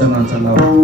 वचनाचा लाभ.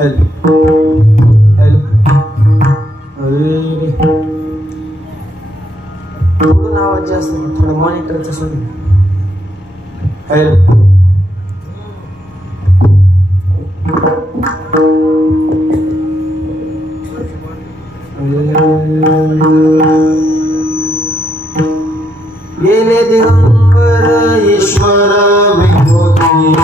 हॅलो अरे थोडं आवाज जास्त थोडं मॉनिटरचं सोडून हॅलो गेले दिगंबर ईश्वर विभूती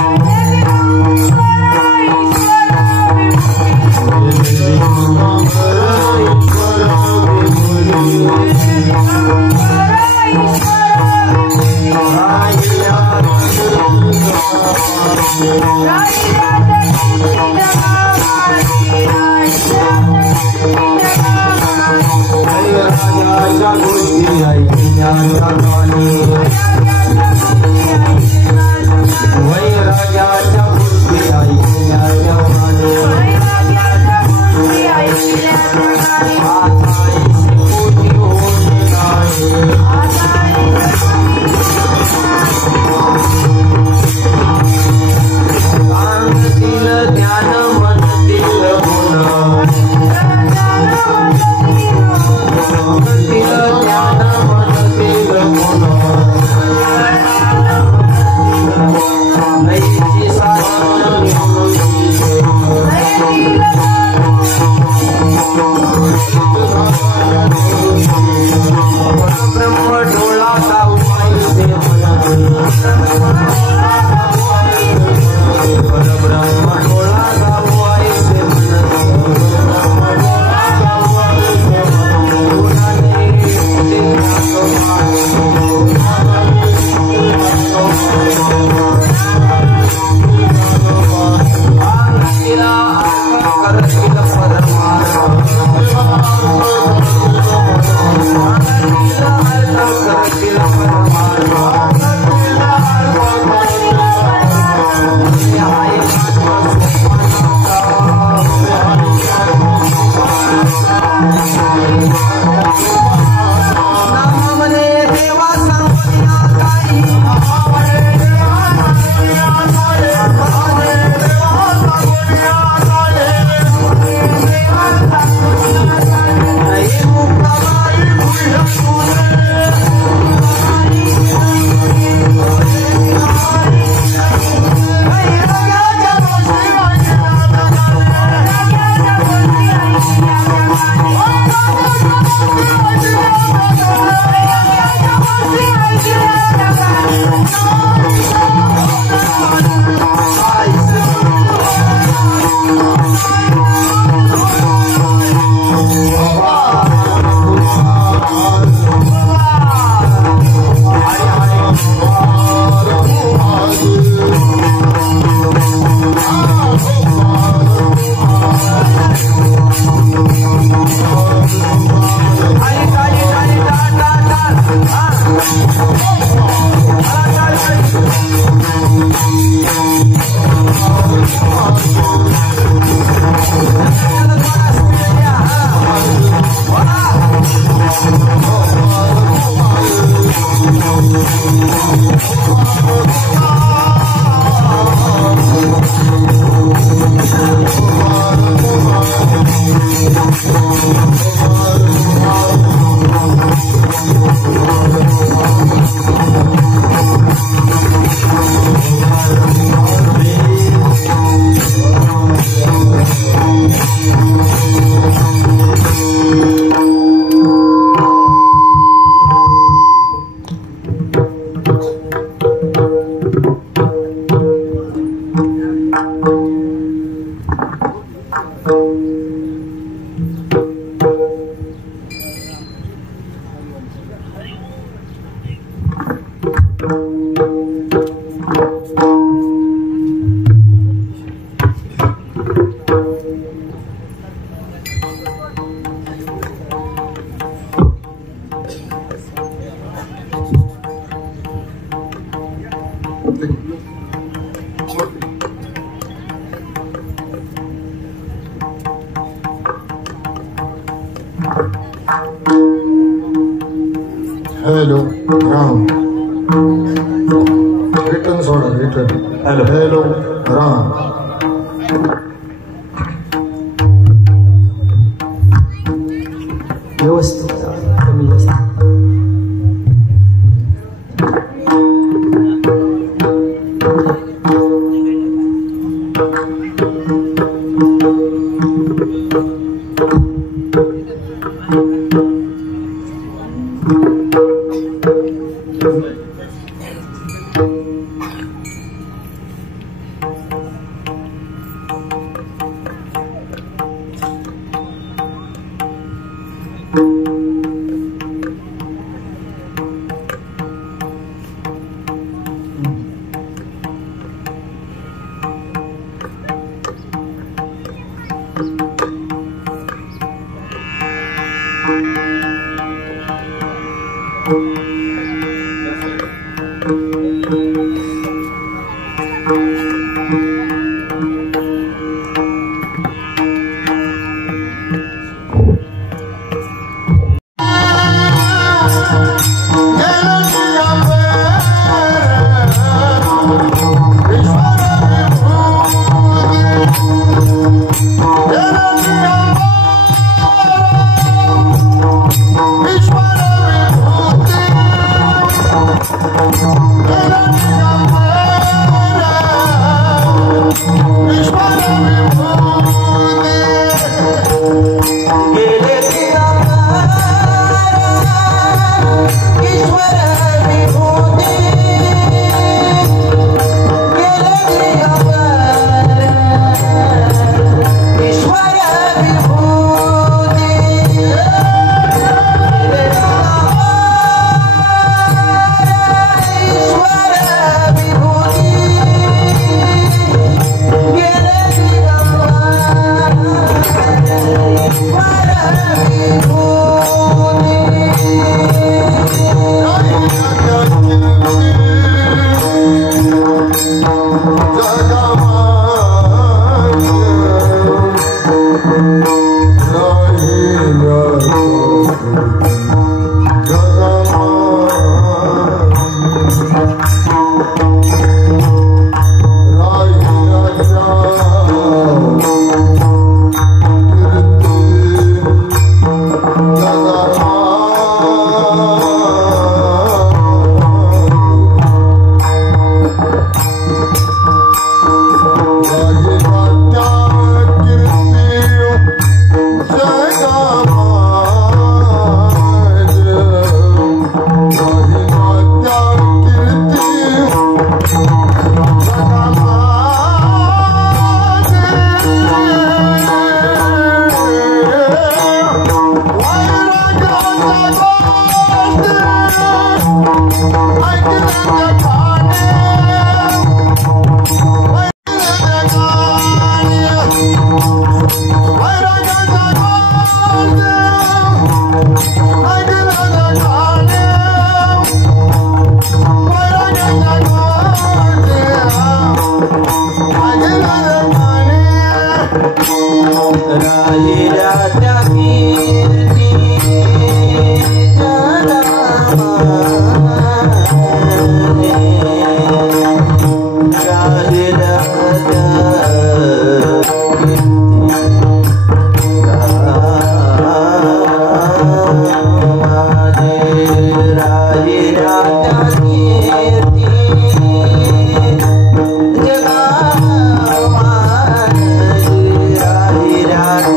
Hello, Ram. Return order, return. Hello. Hello, Ram. व्यवस्थित कमी जास्त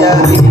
जगा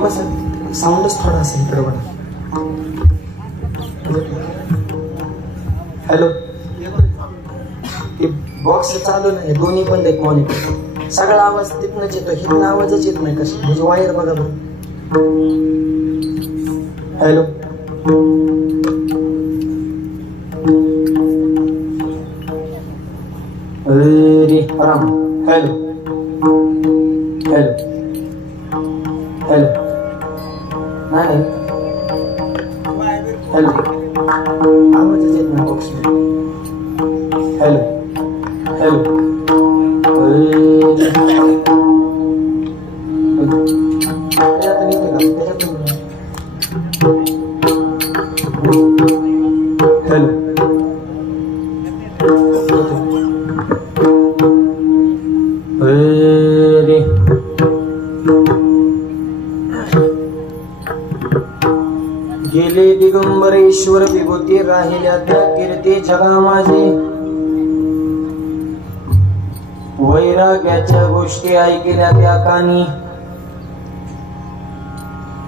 बसा, साऊंडच थोडा असेल इकडे बघा. हॅलो, बॉक्स चालू नाही, दोन्ही पण एक मॉनिटर, सगळा आवाज तिथनच येतो, हिथनं आवाजच येत नाही. कशी म्हणजे वायर बघा बरं. हॅलो, अरे राम. हॅलो हॅलो हॅलो, नाही हॅलो, आवाजच येत नाही बॉक्स. हॅलो हॅलो, हॅलो, अरे गेले दिगंबर ईश्वर विभूती, राहिल्या त्या कीर्ती जगा माझे. वैराग्याच्या गोष्टी ऐकल्या त्या कानी,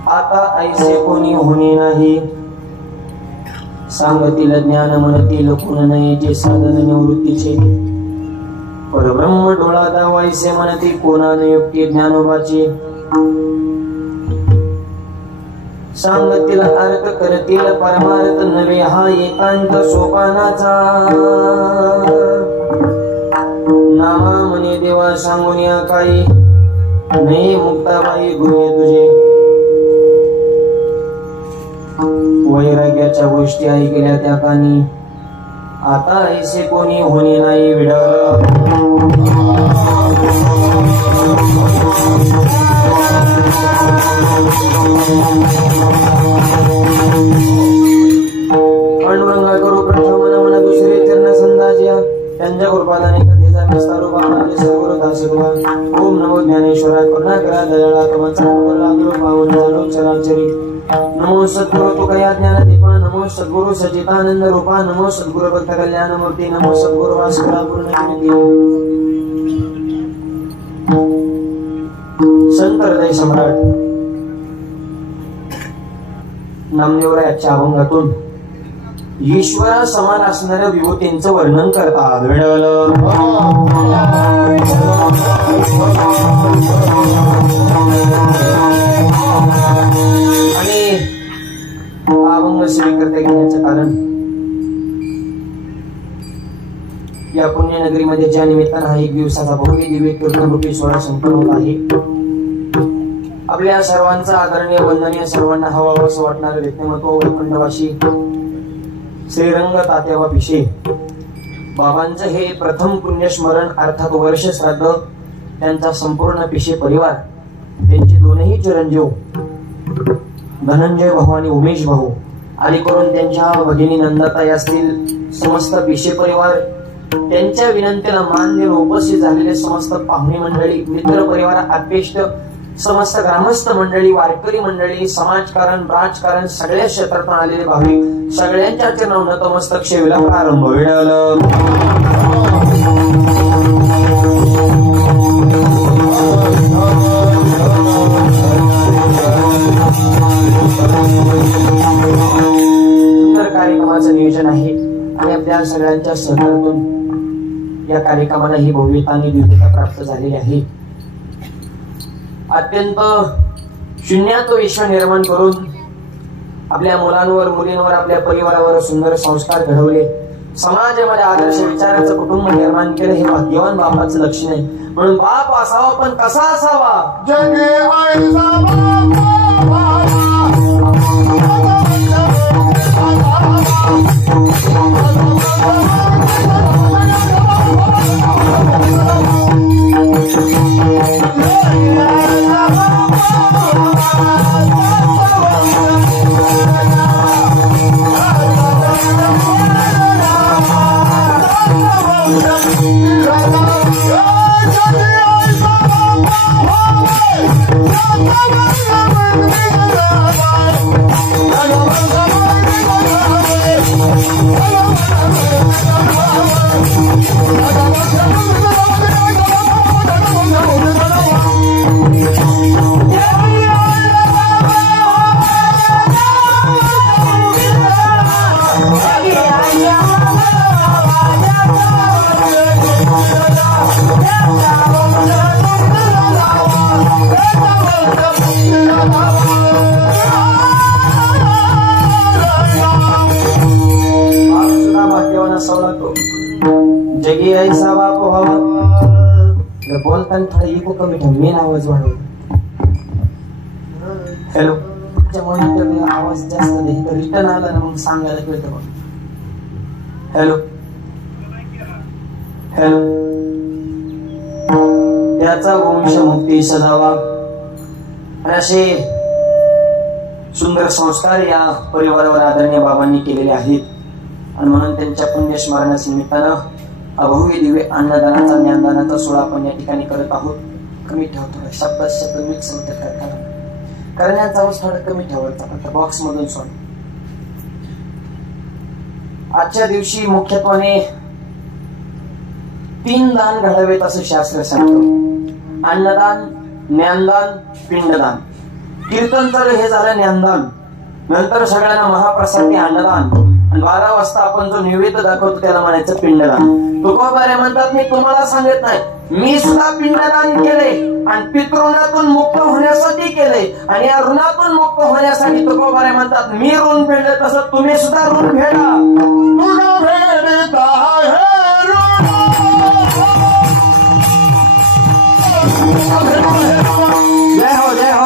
आता ऐसे कोणी होणे नाही. सांगतील ज्ञान म्हणतील कोण नाही, जे साधन निवृत्तीचे. परब्रह्म डोळा दावायसे म्हणती, कोणाने युक्ती ज्ञानोबाची. सांगतील अर्थ करतील परमार्थ, नवे हा एकांत सोपानाचा. नामा म्हणे देवा सांगून या काही, नाही मुक्ताबाई गुहे तुझे. वैराग्याच्या गोष्टी ऐकल्या त्या कानी, आता ऐसे कोणी होणे नाही विडल. पांडुरंगा करू प्रथम मन दुसरे चरण संदाज्या, त्यांच्या कृपादाने कथेचा विस्तार माझे सर्व दासगुवा. ओम नमो ज्ञानेश्वरा, करुणा करा दयाळा, तुमचा लागलो पावन झालो चराचरी. नमो सद्गुरु तुकया ज्ञान दीपा, नमो सद्गुरु सचितानंद रूपा, नमो सद्गुरु भक्त कल्याण मूर्ती, नमो सद्गुरु भास्करा पूर्ण कीर्ती. संत हृदय सम्राट नामदेवरायाच्या अभंगातून ईश्वरा समान असणाऱ्या विभूतींचं वर्णन करतात. विडल आणि अभंग स्वीकारता घेण्याचं कारण, या पुण्यनगरीमध्ये ज्या निमित्तानं हा एक दिवसाचा भव्य दिव्य कीर्तनरूपी सोहळा संपन्न होत आहे, आपल्या सर्वांचा आदरणीय वंदनीय सर्वांना हवाहवसं वाटणारं व्यक्तिमत्व वैकुंठवासी श्रीरंग तात्याबा पिशे बाबांचं हे प्रथम पुण्यस्मरण अर्थात वर्ष श्राद्ध. त्यांचा संपूर्ण पिशे परिवार, त्यांचे दोनही चिरंजीव धनंजय भाऊ आणि उमेश भाऊ, आणि करून त्यांच्या भगिनी नंदाताई असतील, समस्त पिशे परिवार, त्यांच्या विनंतीला मान देऊन उपस्थित झालेले समस्त पाहुणे मंडळी, मित्र परिवार, आत्पेष्ट, समस्त ग्रामस्थ मंडळी, वारकरी मंडळी, समाजकारण, राजकारण, सगळ्या क्षेत्रातून आलेले भाविक, सगळ्यांच्या चरणावर नतमस्तक सेवेला प्रारंभ. विडल सुंदर कार्यक्रमाचं नियोजन आहे आणि आपल्या सगळ्यांच्या सहकारातून या कार्यक्रमाला ही भव्यता आणि दिव्यता प्राप्त झालेली आहे. अत्यंत शून्यात विश्व निर्माण करून आपल्या मुलांवर, मुलींवर, आपल्या परिवारावर सुंदर संस्कार घडवले, समाजामध्ये आदर्श विचाराचं कुटुंब निर्माण केलं, हे भाग्यवान बापाचं लक्षण आहे. म्हणून बाप असावा पण कसा असावा, जगे Come on, ऐसा बाप व्हावा. बोलताना थोडा इको कमी ठेव, मेन आवाज वाढव. हॅलो, तुमच्या मॉनिटरला आवाज जास्त दे, तर रिटर्न आला ना मग सांगायला कळतं मग. Hello hello. त्याचा वंश मुक्ती सदावा. असे सुंदर संस्कार या परिवारावर आदरणीय बाबांनी केलेले आहेत आणि म्हणून त्यांच्या पुण्यस्मरणाच्या निमित्तानं अभव्य दिव्य अन्नदानाचा ज्ञानदानाचा सोहळा आपण या ठिकाणी करत आहोत. कमी ठेवतो शब्द मिक्स होत करण्याचा आवाज थोडा कमी ठेवायचा, फक्त बॉक्स मधून सोड. आजच्या दिवशी मुख्यत्वाने 3 दान घडावेत असं शास्त्र सांगतं. अन्नदान, ज्ञानदान, पिंडदान. कीर्तन तर हे झालं ज्ञानदान. नंतर सगळ्यांना महाप्रसादी अन्नदान आणि 12 वाजता आपण जो नैवेद्य दाखवतो त्याला म्हणायचं पिंडदान. तुकोबारे म्हणतात मी तुम्हाला सांगत नाही, मी सुद्धा पिंडदान केले आणि पितृणातून मुक्त होण्यासाठी केले आणि या ऋणातून मुक्त होण्यासाठी तुकोबारे म्हणतात मी ऋण फेडले तसं तुम्ही सुद्धा ऋण फेडा. जय हो जय हो.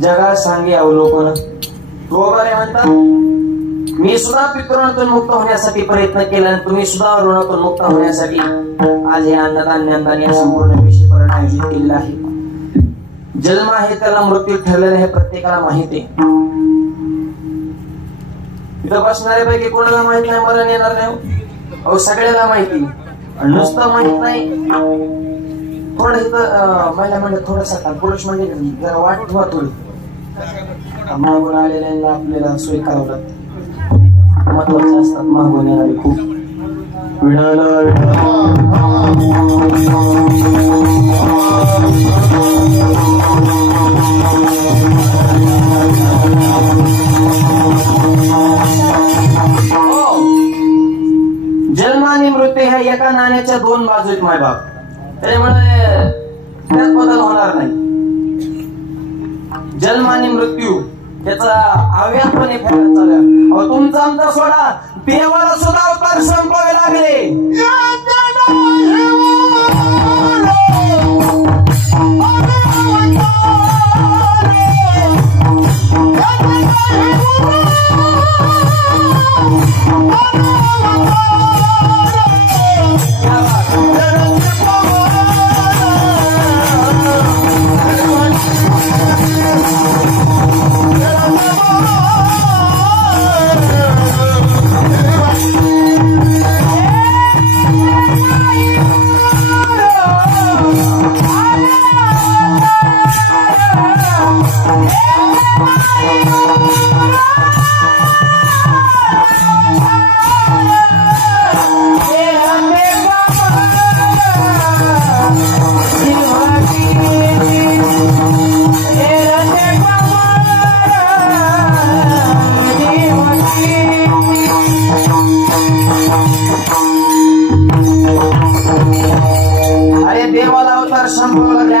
जगा सांगे अवलोकन. गोबारे म्हणतात मी सुद्धा पितृणातून मुक्त होण्यासाठी प्रयत्न केला आणि तुम्ही सुद्धा ऋणातून मुक्त होण्यासाठी आज हे अन्नदान ज्ञानदान या संपूर्ण विषयीकरण आयोजित केलेलं आहे. जन्म आहे त्याला मृत्यू ठरलेला हे प्रत्येकाला माहिती आहे. इथं बसणाऱ्या पैकी कोणाला माहित नाही मरण येणार नाही? अहो सगळ्याला माहिती. नुसतं माहित नाही, थोडं इथं महिला म्हणजे थोडंसं पुरुष म्हणजे जरा वाट ठेवा थोडी. मागून आलेल्यांना आपल्याला सोय करावं लागते. महत्वाचे असतात मागून येणारे खूप. जन्म आणि मृत्यू ह्या एका नाण्याच्या 2 बाजू आहेत मायबाप. त्यामुळे त्यात बदल होणार नाही. जन्म आणि मृत्यू त्याचा अव्यापणे फरक चालू आहे. तुमचा आमचा सोडा, देवाला सुद्धा अवतार संपवावे लागले.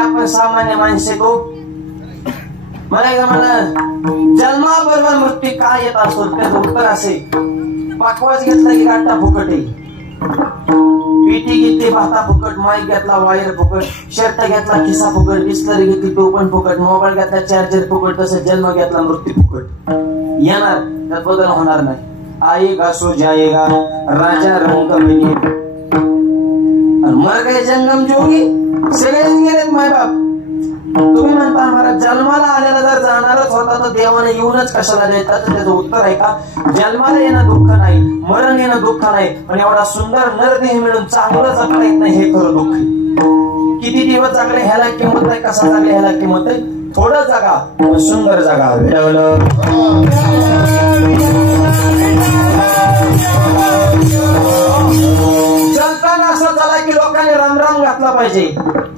आपण सामान्य माणसे तो मला जन्माबरोबर मृत्यू काय येत असतो त्याचं उत्तर असे. पाकवाज घेतला की गाठा फुकट आहे, पेटी घेतली भाता फुकट, माईक घेतला वायर फुकट, शर्ट घेतला खिसा फुकट, बिस्लरी घेतली तो पण फुकट, मोबाईल घेतला चार्जर फुकट. तसं जन्म घेतला मृत्यू फुकट. येणार त्यात बदल होणार नाही. आएगा सो जाएगा, राजा रंग मिली मर गए जंगम जोगी, सगळेच गेलेत मायबाप. तुम्ही म्हणता महाराज जन्माला आलेला जर जाणारच होता तर देवाने येऊनच कशाला देतात? त्याचं उत्तर आहे का, जन्माला येणं दुःख नाही, मरण येणं दुःख नाही, पण एवढा सुंदर नरदेह मिळून चांगलं जगता येत नाही हे खरं दुःख आहे. किती दिवस जगले ह्याला किंमत नाही, कसा जगले ह्याला किंमत आहे. थोडं जगा, सुंदर जगा. चलताना असं झाला की लोकांनी रामराम घातला पाहिजे,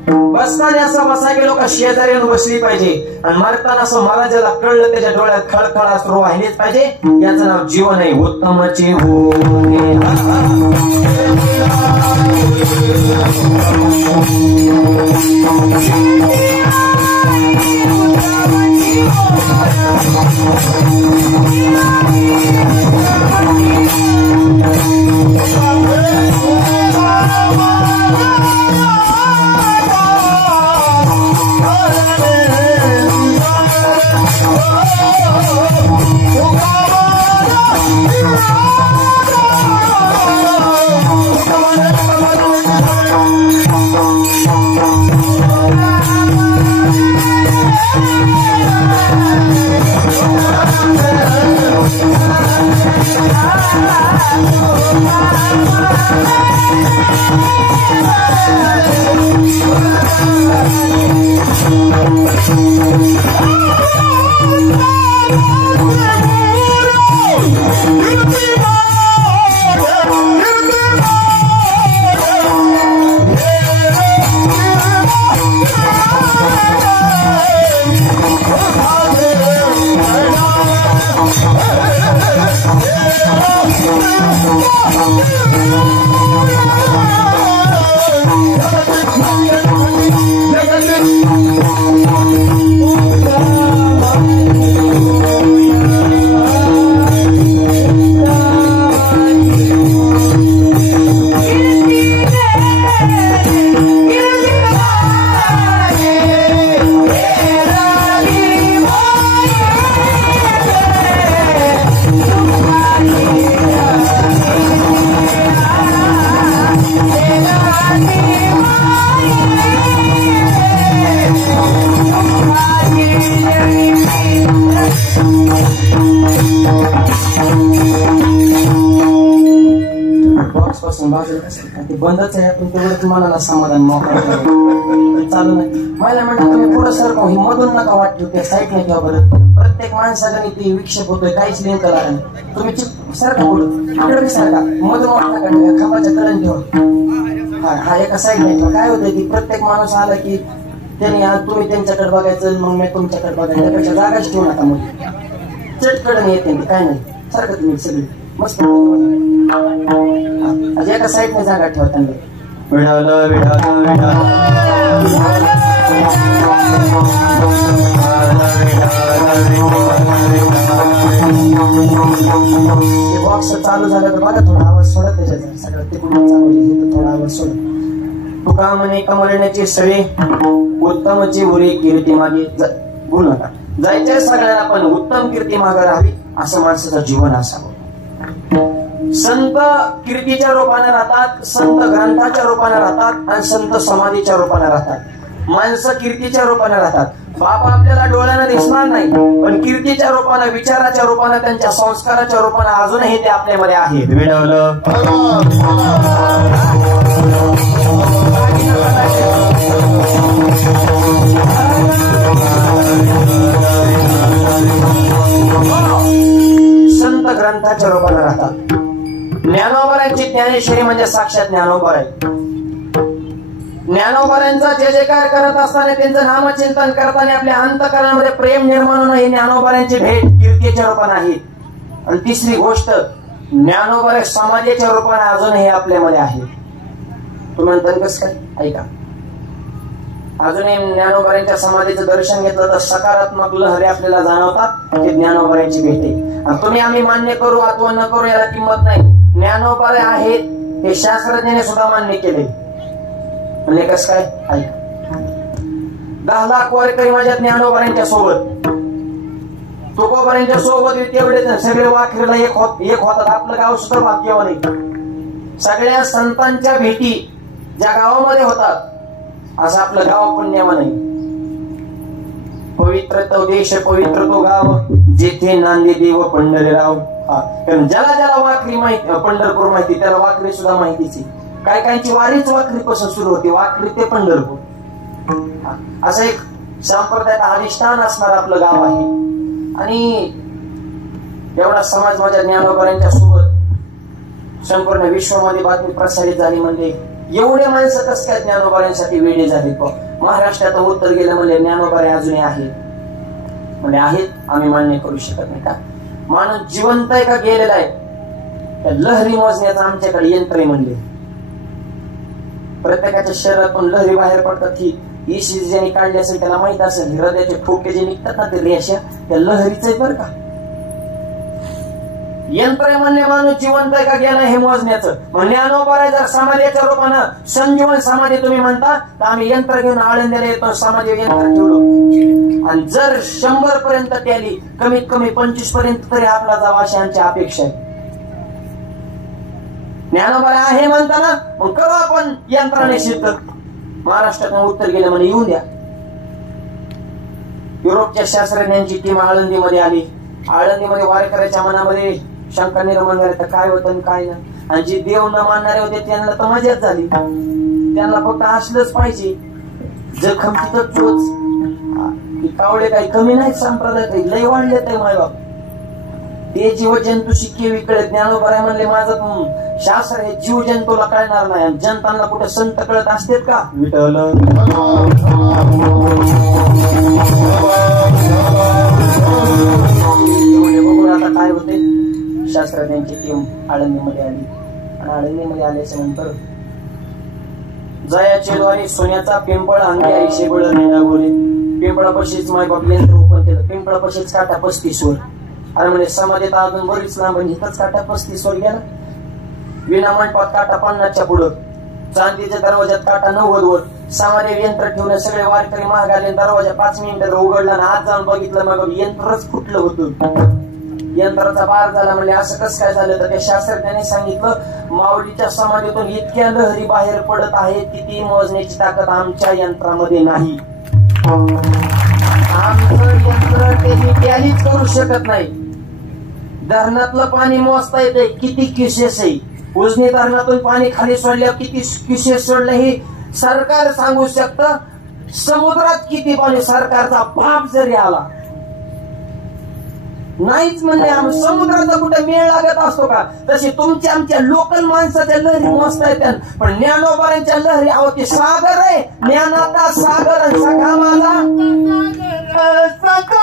बसताना असं बसा की लोक शेजारी बसली पाहिजे, आणि मरताना असं मला ज्याला कळलं त्याच्या डोळ्यात खळखळ अश्रू वाहिलेच पाहिजे. याचं नाव जीवन आहे. उत्तमचे होणे बंदच आहे. पण तेवढं तुम्हाला समाधान मोकळं चालू नाही. मला म्हणतात तुम्ही पुढं सरका, ही मधून नका वाटतो, त्या साईड नाही ठेवा बरं. प्रत्येक माणसाकडे ती विक्षेप होतोय, काहीच लिंक लागला नाही. तुम्ही सरका पुढं, इकडे सारखा, मधून वाट नका ठेवा, खांबाच्या कडन ठेवा. हा एका साईड नाही ठेवा. काय होतंय की प्रत्येक माणूस आला की त्यांनी तुम्ही त्यांच्याकडे बघायचं, मग मी तुमच्याकडे बघायचं, त्यापेक्षा जागाच ठेवू नका. मग चटकडन येते काय नाही, सारखं तुम्ही सगळी मस्त एका साईडने जागा ठेवा. त्यांना बॉक्स चालू झालं तर बघा थोडा आवाज सोडत, त्याच्यात सगळं तिकडून चालू थोडा आवाज सोडत. तुका म्हणे कमळण्याची सळे, उत्तमची उरी कीर्ती मागे बोलू नका. जायचंय सगळ्यांना, पण उत्तम कीर्ती मागे राहावी असं माणसाचं जीवन असावं. संत कीर्तीच्या रूपाने राहतात, संत ग्रंथाच्या रूपाने राहतात, आणि संत समाधीच्या रूपाने राहतात. माणसं कीर्तीच्या रूपाने राहतात. बाप आपल्याला डोळ्यानं दिसणार नाही, पण कीर्तीच्या रूपाने, विचाराच्या रूपाने, त्यांच्या संस्काराच्या रूपाने अजूनही ते आपल्यामध्ये आहेत. विडवलं संत ग्रंथाच्या रूपाने राहतात. ज्ञानोबारांची ज्ञानेश्वरी म्हणजे साक्षात ज्ञानोबा आहे. ज्ञानोबारांचा जे जयकार करत असताना, त्यांचं नामचिंतन करताना आपल्या अंतःकरणामध्ये प्रेम निर्माण होणं, हे ज्ञानोबारांची भेट कीर्तीच्या रूपाने आहे. आणि तिसरी गोष्ट, ज्ञानोबा समाधीच्या रूपाने अजूनही आपल्यामध्ये आहे. तुम्ही म्हणता कसं काय? ऐका, अजूनही ज्ञानोबारांच्या समाधीचं दर्शन घेतलं तर सकारात्मक लहरी आपल्याला जाणवतात. हे ज्ञानोबारांची भेट आहे. तुम्ही आम्ही मान्य करू अथवा न करू याला किंमत नाही. ज्ञानोबा आहेत हे शास्त्रज्ञाने सुद्धा मान्य केले. म्हणजे कसं काय? ऐका, 10 लाख वारकरी माझ्या ज्ञानोबारांच्या सोबत. तुकोबारांच्या सोबत तेवढे सगळे वाखरीला एक होतात. आपलं गाव सुद्धा भाग्यवान आहे. सगळ्या संतांच्या भेटी ज्या गावामध्ये होतात असं आपलं गाव पुण्यवान आहे. पवित्र तो देश पवित्र तो गाव जेथे नांदे देव पंढरीराव. कारण ज्याला ज्याला वाखरी माहिती पंढरपूर माहिती त्याला वाखरी सुद्धा माहितीची. काय काहींची वारीच वाखरी पासून सुरू होती. वाखरी ते पंढरपूर असं एक संप्रदायात अधिष्ठान असणार आपलं गाव आहे. आणि एवढा समाज माझ्या ज्ञानोबारांच्या सोबत संपूर्ण विश्वामध्ये बातमी प्रसारित झाली. म्हणजे एवढे माणसं कसं काय ज्ञानोबारांसाठी वेळे झाले. महाराष्ट्रात उत्तर गेलं म्हणजे ज्ञानोबारे अजूनही आहेत. म्हणजे आहेत आम्ही मान्य करू शकत नाही. का माणूस जिवंत आहे का गेलेला आहे. लहरी मोजण्याचं आमच्याकडे यंत्र म्हणले. प्रत्येकाच्या शरीरातून लहरी बाहेर पडतात. ही ईशी ज्यांनी काढली असेल त्याला माहित असेल. हृदयाचे ठोके जे निघतात ना ते रेषा त्या लहरीच आहे बरं का. यंत्र म्हणणे माणूस जिवंत आहे का गेला हे मोजण्याचं. ज्ञानोबा जर समाधीच्या रूपानं संजीवन समाधी तुम्ही म्हणता तर आम्ही यंत्र घेऊन आळंदीला येतो. समाधी यंत्र ठेवलो आणि जर 100 पर्यंत त्याली कमीत कमी 25 पर्यंत तरी आपला जावा अशी आमची अपेक्षा आहे. ज्ञानोबा आहे म्हणताना मग करू आपण यंत्राने शिकत. महाराष्ट्रातून उत्तर गेले म्हणे येऊन द्या. युरोपच्या शास्त्रज्ञांची टीम आळंदीमध्ये आली. आळंदीमध्ये वारकऱ्याच्या मनामध्ये शंका निर्माण झाली तर काय होतं काय नाही. आणि जे देव न मानणारे होते त्यांना तर मजाच झाली. त्यांना फक्त असलंच पाहिजे. जखम तिथं चोच. कावळे काही कमी नाही संप्रदाय काही लय वाढले ते मायबाप. ते जीवजंतूशी केवी कळत. ज्ञानोबा म्हणले माझं शास्त्र हे जीवजंतूला कळणार नाही. जनतांना कुठे संत कळत असतात का. विठ्ठल बघून आता काय होते. शास्त्रज्ञांची टीम आळंदीमध्ये आली आणि आळंदीमध्ये आल्याच्या नंतर जयाचे द्वारे सोन्याचा पिंपळ अंगी आई शेबळ बोले. पिंपळापाशीच मायबाप यंत्र ओपन केलं. पिंपळापाशीच काटा 35 वर. अरे म्हणजे समाधीत अजून बरीच लांब इथंच काटा 35 वर गेला. विना मंडपात काटा 50च्या पुढं. चांदीच्या दरवाज्यात काटा 90 वर. समाधी यंत्र ठेवून सगळे वारकरी महागाले. दरवाजा 5 मिनिटात उघडला आणि आज जाऊन बघितलं मग यंत्रच फुटलं होतं. यंत्राचा बार झाला. म्हणजे असं कसं काय झालं तर त्या शास्त्रज्ञांनी सांगितलं माऊलीच्या समाधीतून इतक्या लहरी बाहेर पडत आहेत की ती मोजण्याची ताकद आमच्या यंत्रामध्ये नाही. आमचं यंत्र ते टॅलीच करू शकत नाही. धरणातलं पाणी मोजता येते किती क्युसेस आहे. उजनी धरणातून पाणी खाली सोडल्यावर किती क्युसेस सोडलं हे सरकार सांगू शकतं. समुद्रात किती पाणी सरकारचा बाप जरी आला नाहीच म्हणले. आम्ही समुद्राचा कुठे मेळ लागत असतो का. तसे तुमच्या आमच्या लोकल माणसाच्या लहरी मोजता येतात. पण ज्ञानोबारांच्या लहरी अहो ते सागर आहे. ज्ञानाचा सागर सखा माझा सखा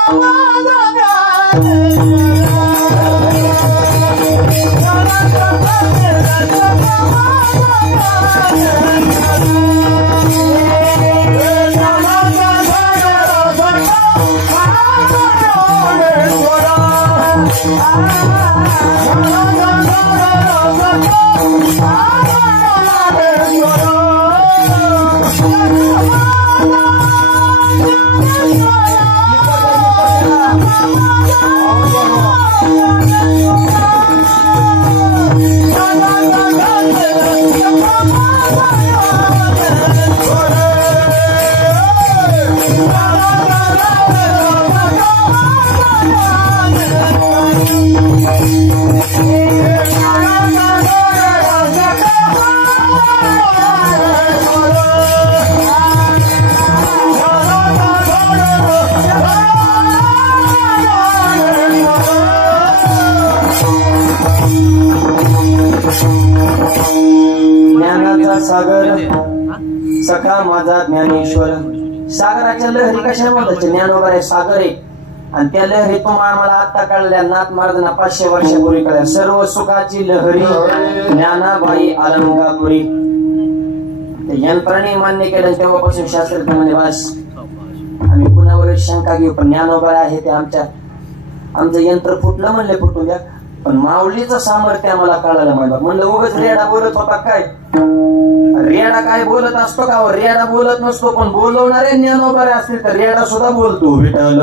सागर सखा माझा ज्ञानेश्वर. सागराच्या लहरी कशा म्हणतात. ज्ञानोबा सागर आहे आणि त्या लहरी तुम्हाला मला आता कळल्या. नाथ महाराजांना 500 वर्षापूर्वी कळल्या. सर्व सुखाची लहरी ज्ञानाबाई अलंकापुरी. यंत्राने मान्य केलं तेव्हापासून शास्त्रज्ञ म्हणजे बस आम्ही कुणावर शंका घेऊ. पण ज्ञानोबा आहे ते आमचं यंत्र फुटलं म्हणले फुटून द्या. पण माऊलीचं सामर्थ्य आम्हाला कळालं. म्हणलं उगाच रेडा बोलत होता काय. रेडा काय बोलत असतो का? रेडा बोलत नसतो, पण बोलवणारे ज्ञानोबारे असतील तर रेडा सुद्धा बोलतो. विठ्ठल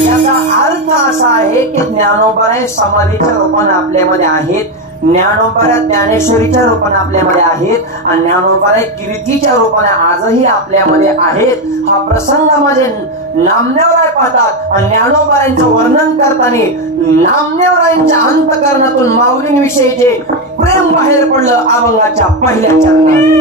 याचा अर्थ असा आहे की ज्ञानोबारे समाधीच्या रूपाने आपल्यामध्ये आहेत, ज्ञानोबाऱ्या ज्ञानेश्वरीच्या रूपाने आपल्यामध्ये आहेत, आणि ज्ञानोबाऱ्या कीर्तीच्या रूपाने आजही आपल्यामध्ये आहेत. हा प्रसंग म्हणजे नामदेवराय पाहतात आणि ज्ञानोबाऱ्यांचं वर्णन करताना नामदेवरायांच्या अंतःकरणातून माऊलींविषयी जे प्रेम बाहेर पडलं अभंगाच्या पहिल्या चरणात.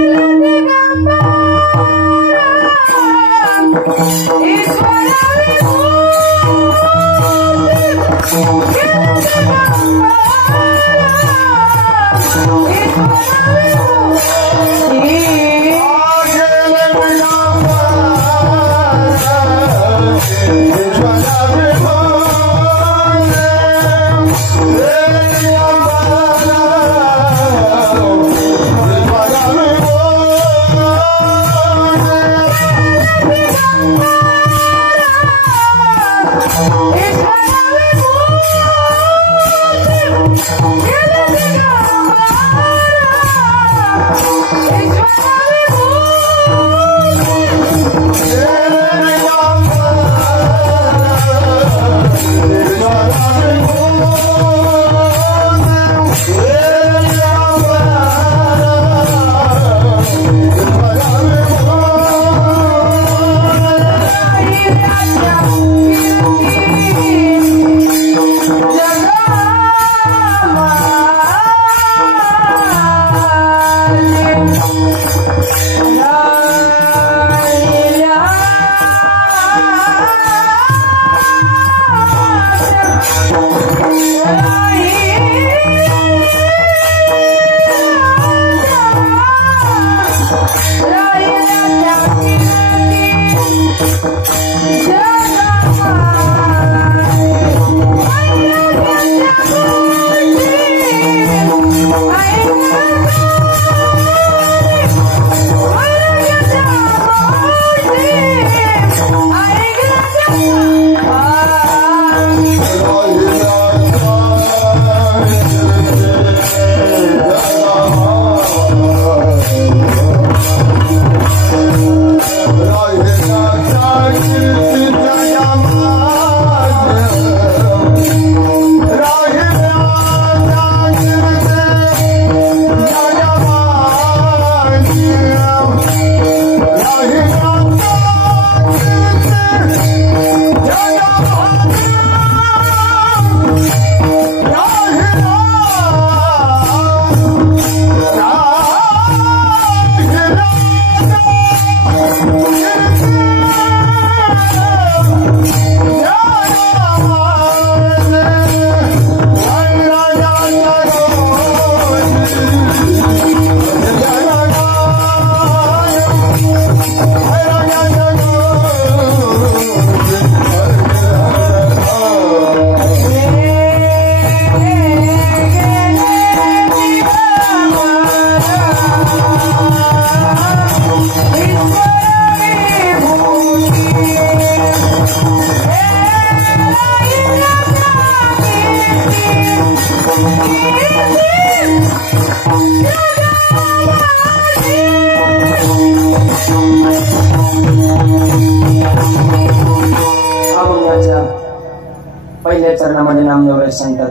पहिल्या चरणामध्ये नामदेवराय सांगतात,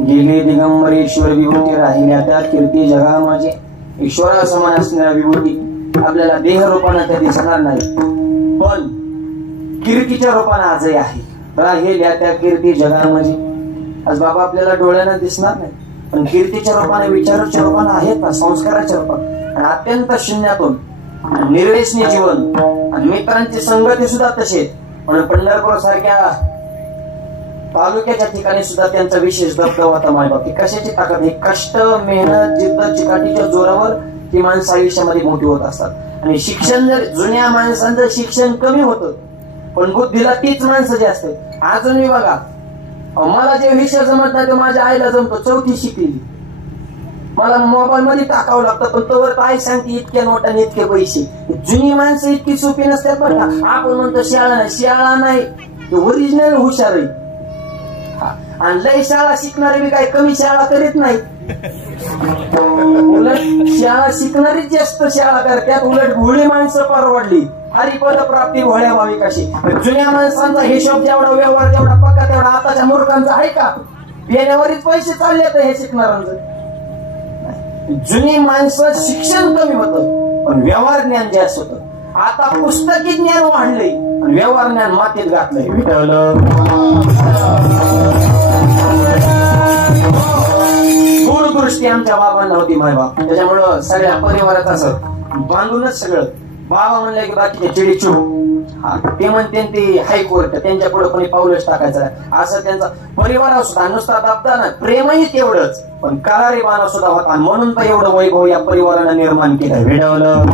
गेले दिगंबर ईश्वर विभूती राहिल्या त्या कीर्ती जगा माझे. ईश्वरा समान असणाऱ्या विभूती आपल्याला देह रूपाने त्या दिसणार नाही, पण कीर्तीच्या रूपाने आजही आहे. राहिल्या त्या कीर्ती जगा माझे. आज बाबा आपल्याला डोळ्यानं दिसणार नाही, पण कीर्तीच्या रूपाने विचाराच्या रूपाने आहेत ना, संस्काराच्या रूपाने. आणि अत्यंत शून्यातून निर्वेशनी जीवन आणि मित्रांची संगती सुद्धा तसेच. म्हणून पंढरपूर सारख्या तालुक्याच्या ठिकाणी सुद्धा त्यांचा विशेष दबदबा होता. मायबाप की कशाची ताकद आहे, कष्ट मेहनत जिद्द चिकाटीच्या जोरावर ती माणसं आयुष्यामध्ये मोठी होत असतात. आणि शिक्षण जर जुन्या माणसांचं शिक्षण कमी होतं, पण बुद्धीला तीच माणसं जे असते. अजूनही बघा, मला जे विषय जमत नाही ते माझ्या आईला जमतो, 4थी शिकलेली. मला मोबाईल मध्ये टाकावं लागतं, पण तोवर काय सांगते इतक्या नोटाने इतके पैसे. जुनी माणसं इतकी सोपी नसतात बरं का. आपण म्हणतो शाळा नाही, शाळा नाही, ओरिजिनल हुशार आहे. आणि लय शाळा शिकणारे मी काही कमी शाळा करीत नाही, उलट शाळा शिकणारीच जास्त शाळा करतात, उलट भोळी माणसं परवडली. हरिपद प्राप्ती भोळ्या भाविकाशी. जुन्या माणसांचा हिशोब जेवढा, व्यवहार जेवढा पक्का तेवढा आताच्या मूर्खांचा आहे का? येण्यावरच पैसे चालले तर हे शिकणाऱ्यांचं. जुनी माणसं शिक्षण कमी होतं पण व्यवहार ज्ञान जास्त होतं. आता पुस्तकी ज्ञान वाढलंय आणि व्यवहार ज्ञान मातीत घातलंय. दूरदृष्टी आमच्या बाबांना होती, मायबाप. त्याच्यामुळं सगळ्या परिवारात असं बांधूनच सगळं. बाबा म्हणलं की बाकीचे चिडीचूप, ते म्हणते ते हायकोर्ट, त्यांच्या पुढे कोणी पाऊलच टाकायचं असं त्यांचा परिवार सुद्धा नुसता दाबता ना, प्रेमही तेवढंच पण करारी बाणा सुद्धा होता. म्हणून तर एवढं वैभव या परिवारानं निर्माण केलं. भेडवलं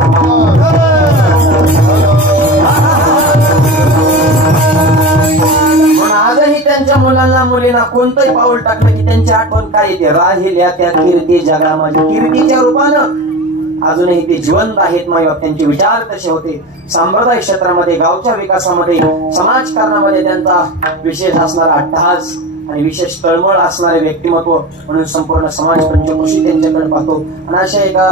आजही त्यांच्या मुलांना मुलींना कोणतंही पाऊल टाकलं की त्यांची आठवण काय येते? राहिल्या त्या कीर्ती जगा माझ्या, कीर्तीच्या रूपानं अजूनही ते जिवंत आहेत. मायबाप त्यांचे विचार तसे होते. सांप्रदायिक क्षेत्रामध्ये, गावच्या विकासामध्ये, समाजकारणामध्ये त्यांचा विशेष असणारा अट्टहास आणि विशेष तळमळ असणारे व्यक्तिमत्व म्हणून संपूर्ण समाज पंचकृषी त्यांच्याकडे पाहतो. आणि अशा एका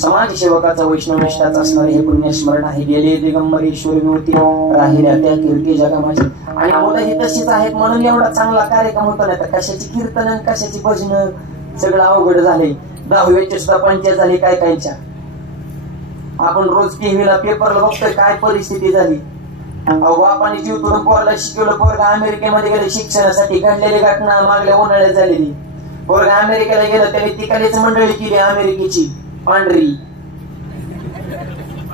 समाजसेवकाचा वैष्णवनिष्ठाचा असणारे हे पुण्यस्मरण आहे. गेले दिगंबरी ईश्वरमूर्ती, राहिल्या त्या कीर्ती जगा माझी. आणि मुलं ही तशीच आहेत म्हणून एवढा चांगला कार्यक्रम होता. नाही तर कशाची कीर्तन, कशाची भजन, सगळं अवघड झाले. 10वीची सुद्धा पंचायत झाली काय कायच्या. आपण रोज टीव्हीला पेपरला बघतोय काय परिस्थिती झाली. बापाने जीव तोडून पोराला शिकवलं, पोरगा अमेरिकेमध्ये गेले शिक्षणासाठी. घडलेली घटना मागल्या उन्हाळ्यात झालेली. पोरगा अमेरिकेला गेलं, त्याने तिकडलीच मंडळी केली अमेरिकेची पांढरी.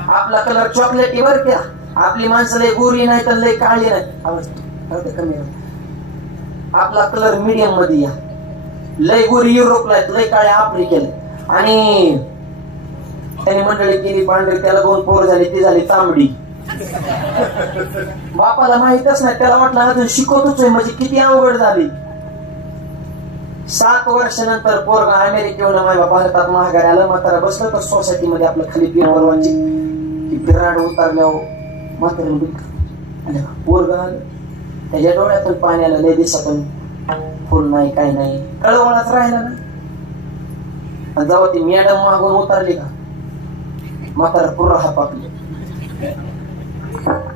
आपला कलर चॉकलेटी वर त्या, आपली माणसं लय गोरी नाही तर लय काळी नाही, आवाज कमी. आपला कलर मीडियम मध्ये या, लय गोरी युरोपला आहेत, लय काळे आफ्रिकेला. आणि त्याने मंडळी केली पांढरी. त्याला 2 पोर झाली, ती झाली तांबडी. बापाला माहितच नाही, त्याला वाटलं अजून शिकवतोच म्हणजे किती अवघड झाली. 7 वर्षानंतर पोरगा अमेरिकेहून माझ्या भारतात महागारी आलं. म्हातारा बसलं तर सोसायटीमध्ये आपलं खाली पेपर वाची की बिराड उतारल्यावर म्हातारा पोरगा आलं, त्याच्या डोळ्यातून पाणी आलं. लय दिवसातून फुल नाही काय नाही, कळवळाच राहिला ना. जेव्हा ती मॅडम मागून उतरली का म्हातारा पुरा हापापले.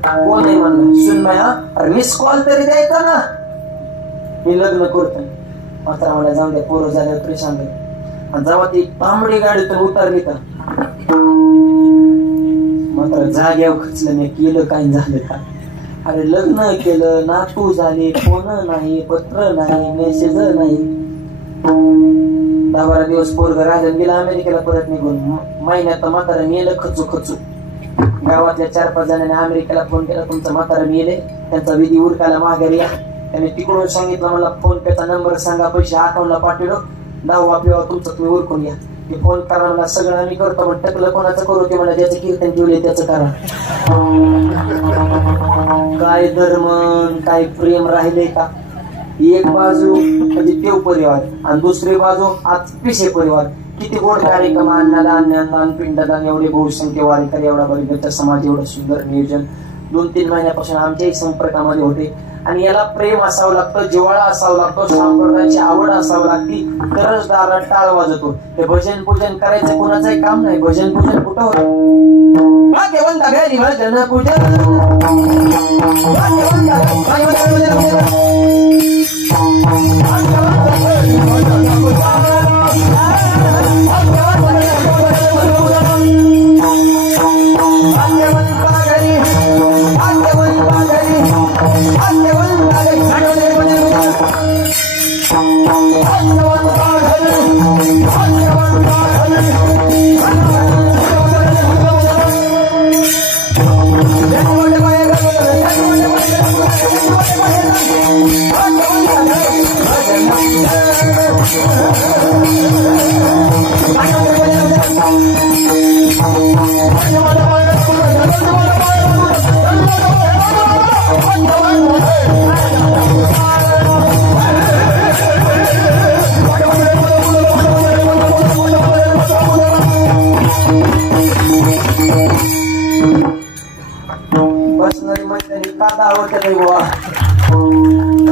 कोण नाही म्हणलं सुनमाय, अरे मिस कॉल तरी द्यायचा ना, मी लग्न करतोय. म्हातारा मला जाऊन द्या, पोरं झाले तरी सांगेल. आणि जेव्हा ती तांबडी गाडीतून उतरली का म्हातारा जाग्यावर खचलं. नाही केलं काय झालं का? अरे लग्न केलं, नातू झाले, फोन नाही, पत्र नाही, मेसेज नाही. 10-12 दिवस पोरग राहिलं, गेला अमेरिकेला परत निघून. महिन्यात म्हातारा मेलं खचू खचू. गावातल्या 4-5 जणांनी अमेरिकेला फोन केला, तुमचं म्हातारा मेले, त्यांचा विधी उरकायला माघारी या. त्याने तिकडून सांगितलं मला फोन पेचा नंबर सांगा, पैसे अकाउंटला पाठवलो, 10वा पिवा तुमचं तुम्ही उरकून घ्या. ते फोन करा मला, सगळं आम्ही करतो. मग टकलं कोणाचं करू ते मला, ज्याचं कीर्तन ठेवले त्याचं करा. काय धर्म काय प्रेम राहिले का? एक बाजू म्हणजे देव परिवार आणि दुसरी बाजू आज पिशे परिवार. किती गोड कार्यक्रम, अन्नदान, पिंडदान, एवढे बहुसंख्य वारीकर, एवढा बघितलं समाज, एवढं सुंदर नियोजन 2-3 महिन्यापासून आमच्याही संपर्कामध्ये होते. आणि याला प्रेम असावं लागतं, जिव्हाळा असावं लागतो, संप्रदायाची आवड असावं लागती, तरच दारात टाळ वाजतो. हे भजन पूजन करायचं कोणाचंही काम नाही. भजन पूजन कुठं होतं? भाग्यवंता घरी भजन पूजन,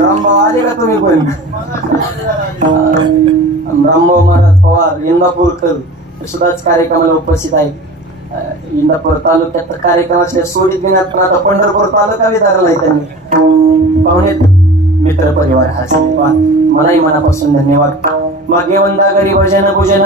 रामभाऊ आले का तुम्ही पण? रामभाऊ महाराज पवार इंदापूरकर सुद्धाच कार्यक्रमाला उपस्थित आहेत. इंदापूर तालुक्यात कार्यक्रम असल्या सोडीत घेण्यात, पण आता पंढरपूर तालुका विधारला आहे त्यांनी. पाहुणे मित्र परिवार मलाही मनापासून धन्यवाद. भाग्यवंता घरी भजन पूजन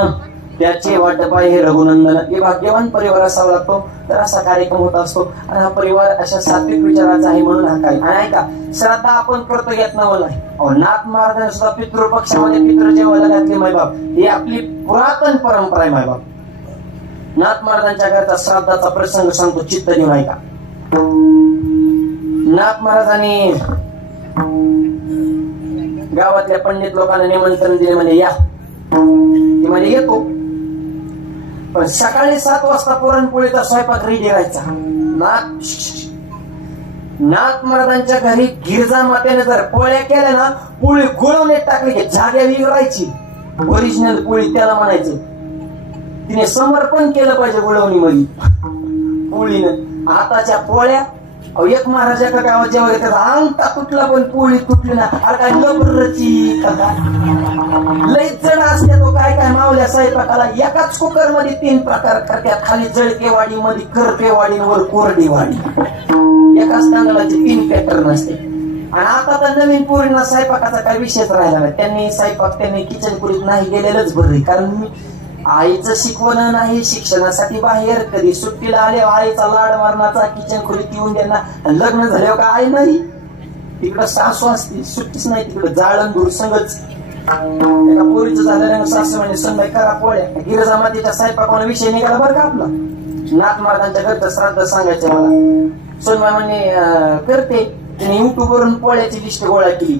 त्याचे वाटप आहे हे रघुनंदन. हे भाग्यवान परिवार असावा लागतो तर असा कार्यक्रम होत असतो. आणि हा परिवार अशा सात्विक विचाराचा आहे म्हणून हा काय. आणि ऐका, श्रद्धा आपण करतो यात नवल आहे. नाथ महाराजांनी सुद्धा पितृपक्षामध्ये पितृ जेवायला घातले मायबाप. ही आपली पुरातन परंपरा आहे मायबाप. नाथ महाराजांच्या घरचा श्राद्धाचा प्रसंग सांगतो, चित्त देऊन ऐका. नाथ महाराजांनी गावातल्या पंडित लोकांना निमंत्रण दिले, म्हणजे या. ते म्हणजे येतो, पण सकाळी 7 वाजता पुरणपोळीचा स्वयंपाक रेडी राहायचा. नाथ महाराजांच्या घरी गिरजा मातेने जर पोळ्या केल्या ना, पोळी गुळवणे टाकली की जाग्या विरायची. ओरिजिनल पोळी त्याला म्हणायचं. तिने समर्पण केलं पाहिजे गुळवणी मध्ये पोळीनं. आताच्या पोळ्या, एक महाराजाच्या गावात जेव्हा त्याचा अंगठा तुटला पण पोळी तुटली ना, अरे काय लबरची लय जण असते. तो काय काय मावल्या स्वयंपाकाला एकाच कुकर मध्ये 3 प्रकार करतात. खाली जळके वाडी, मध्ये करपे वाडी, वर कोरडी वाडी. एकाच तांदळाचे 3 पॅटर्न असते. आणि आता तर नवीन पोरींना स्वयंपाकाचा काही विषयच राहिला नाही. त्यांनी स्वयंपाक त्यांनी किचन पुरीत नाही गेलेलंच बरं. कारण आईचं शिकवण नाही, शिक्षणासाठी बाहेर, कधी सुट्टीला आले आईचा लाड मारण्याचा, किचन खोलीत येऊन देणार. लग्न झाल्यावर का आई नाही, तिकडं सासू असते, सुट्टीच नाही तिकडं. जाळण दूर संगच. एका पोरीचं झालेलं सासू म्हणजे संध्याकाळी करा पोळ्या. गिरजा मातेच्या स्वयंपाकाला विषय निघाला बरं का आपला. नाथ महाराजांच्या घरचं श्राद्ध सांगायचं मला. सोनबाई म्हणणे करते. तिने युट्यूब वरून पोळ्याची लिस्ट गोळा केली.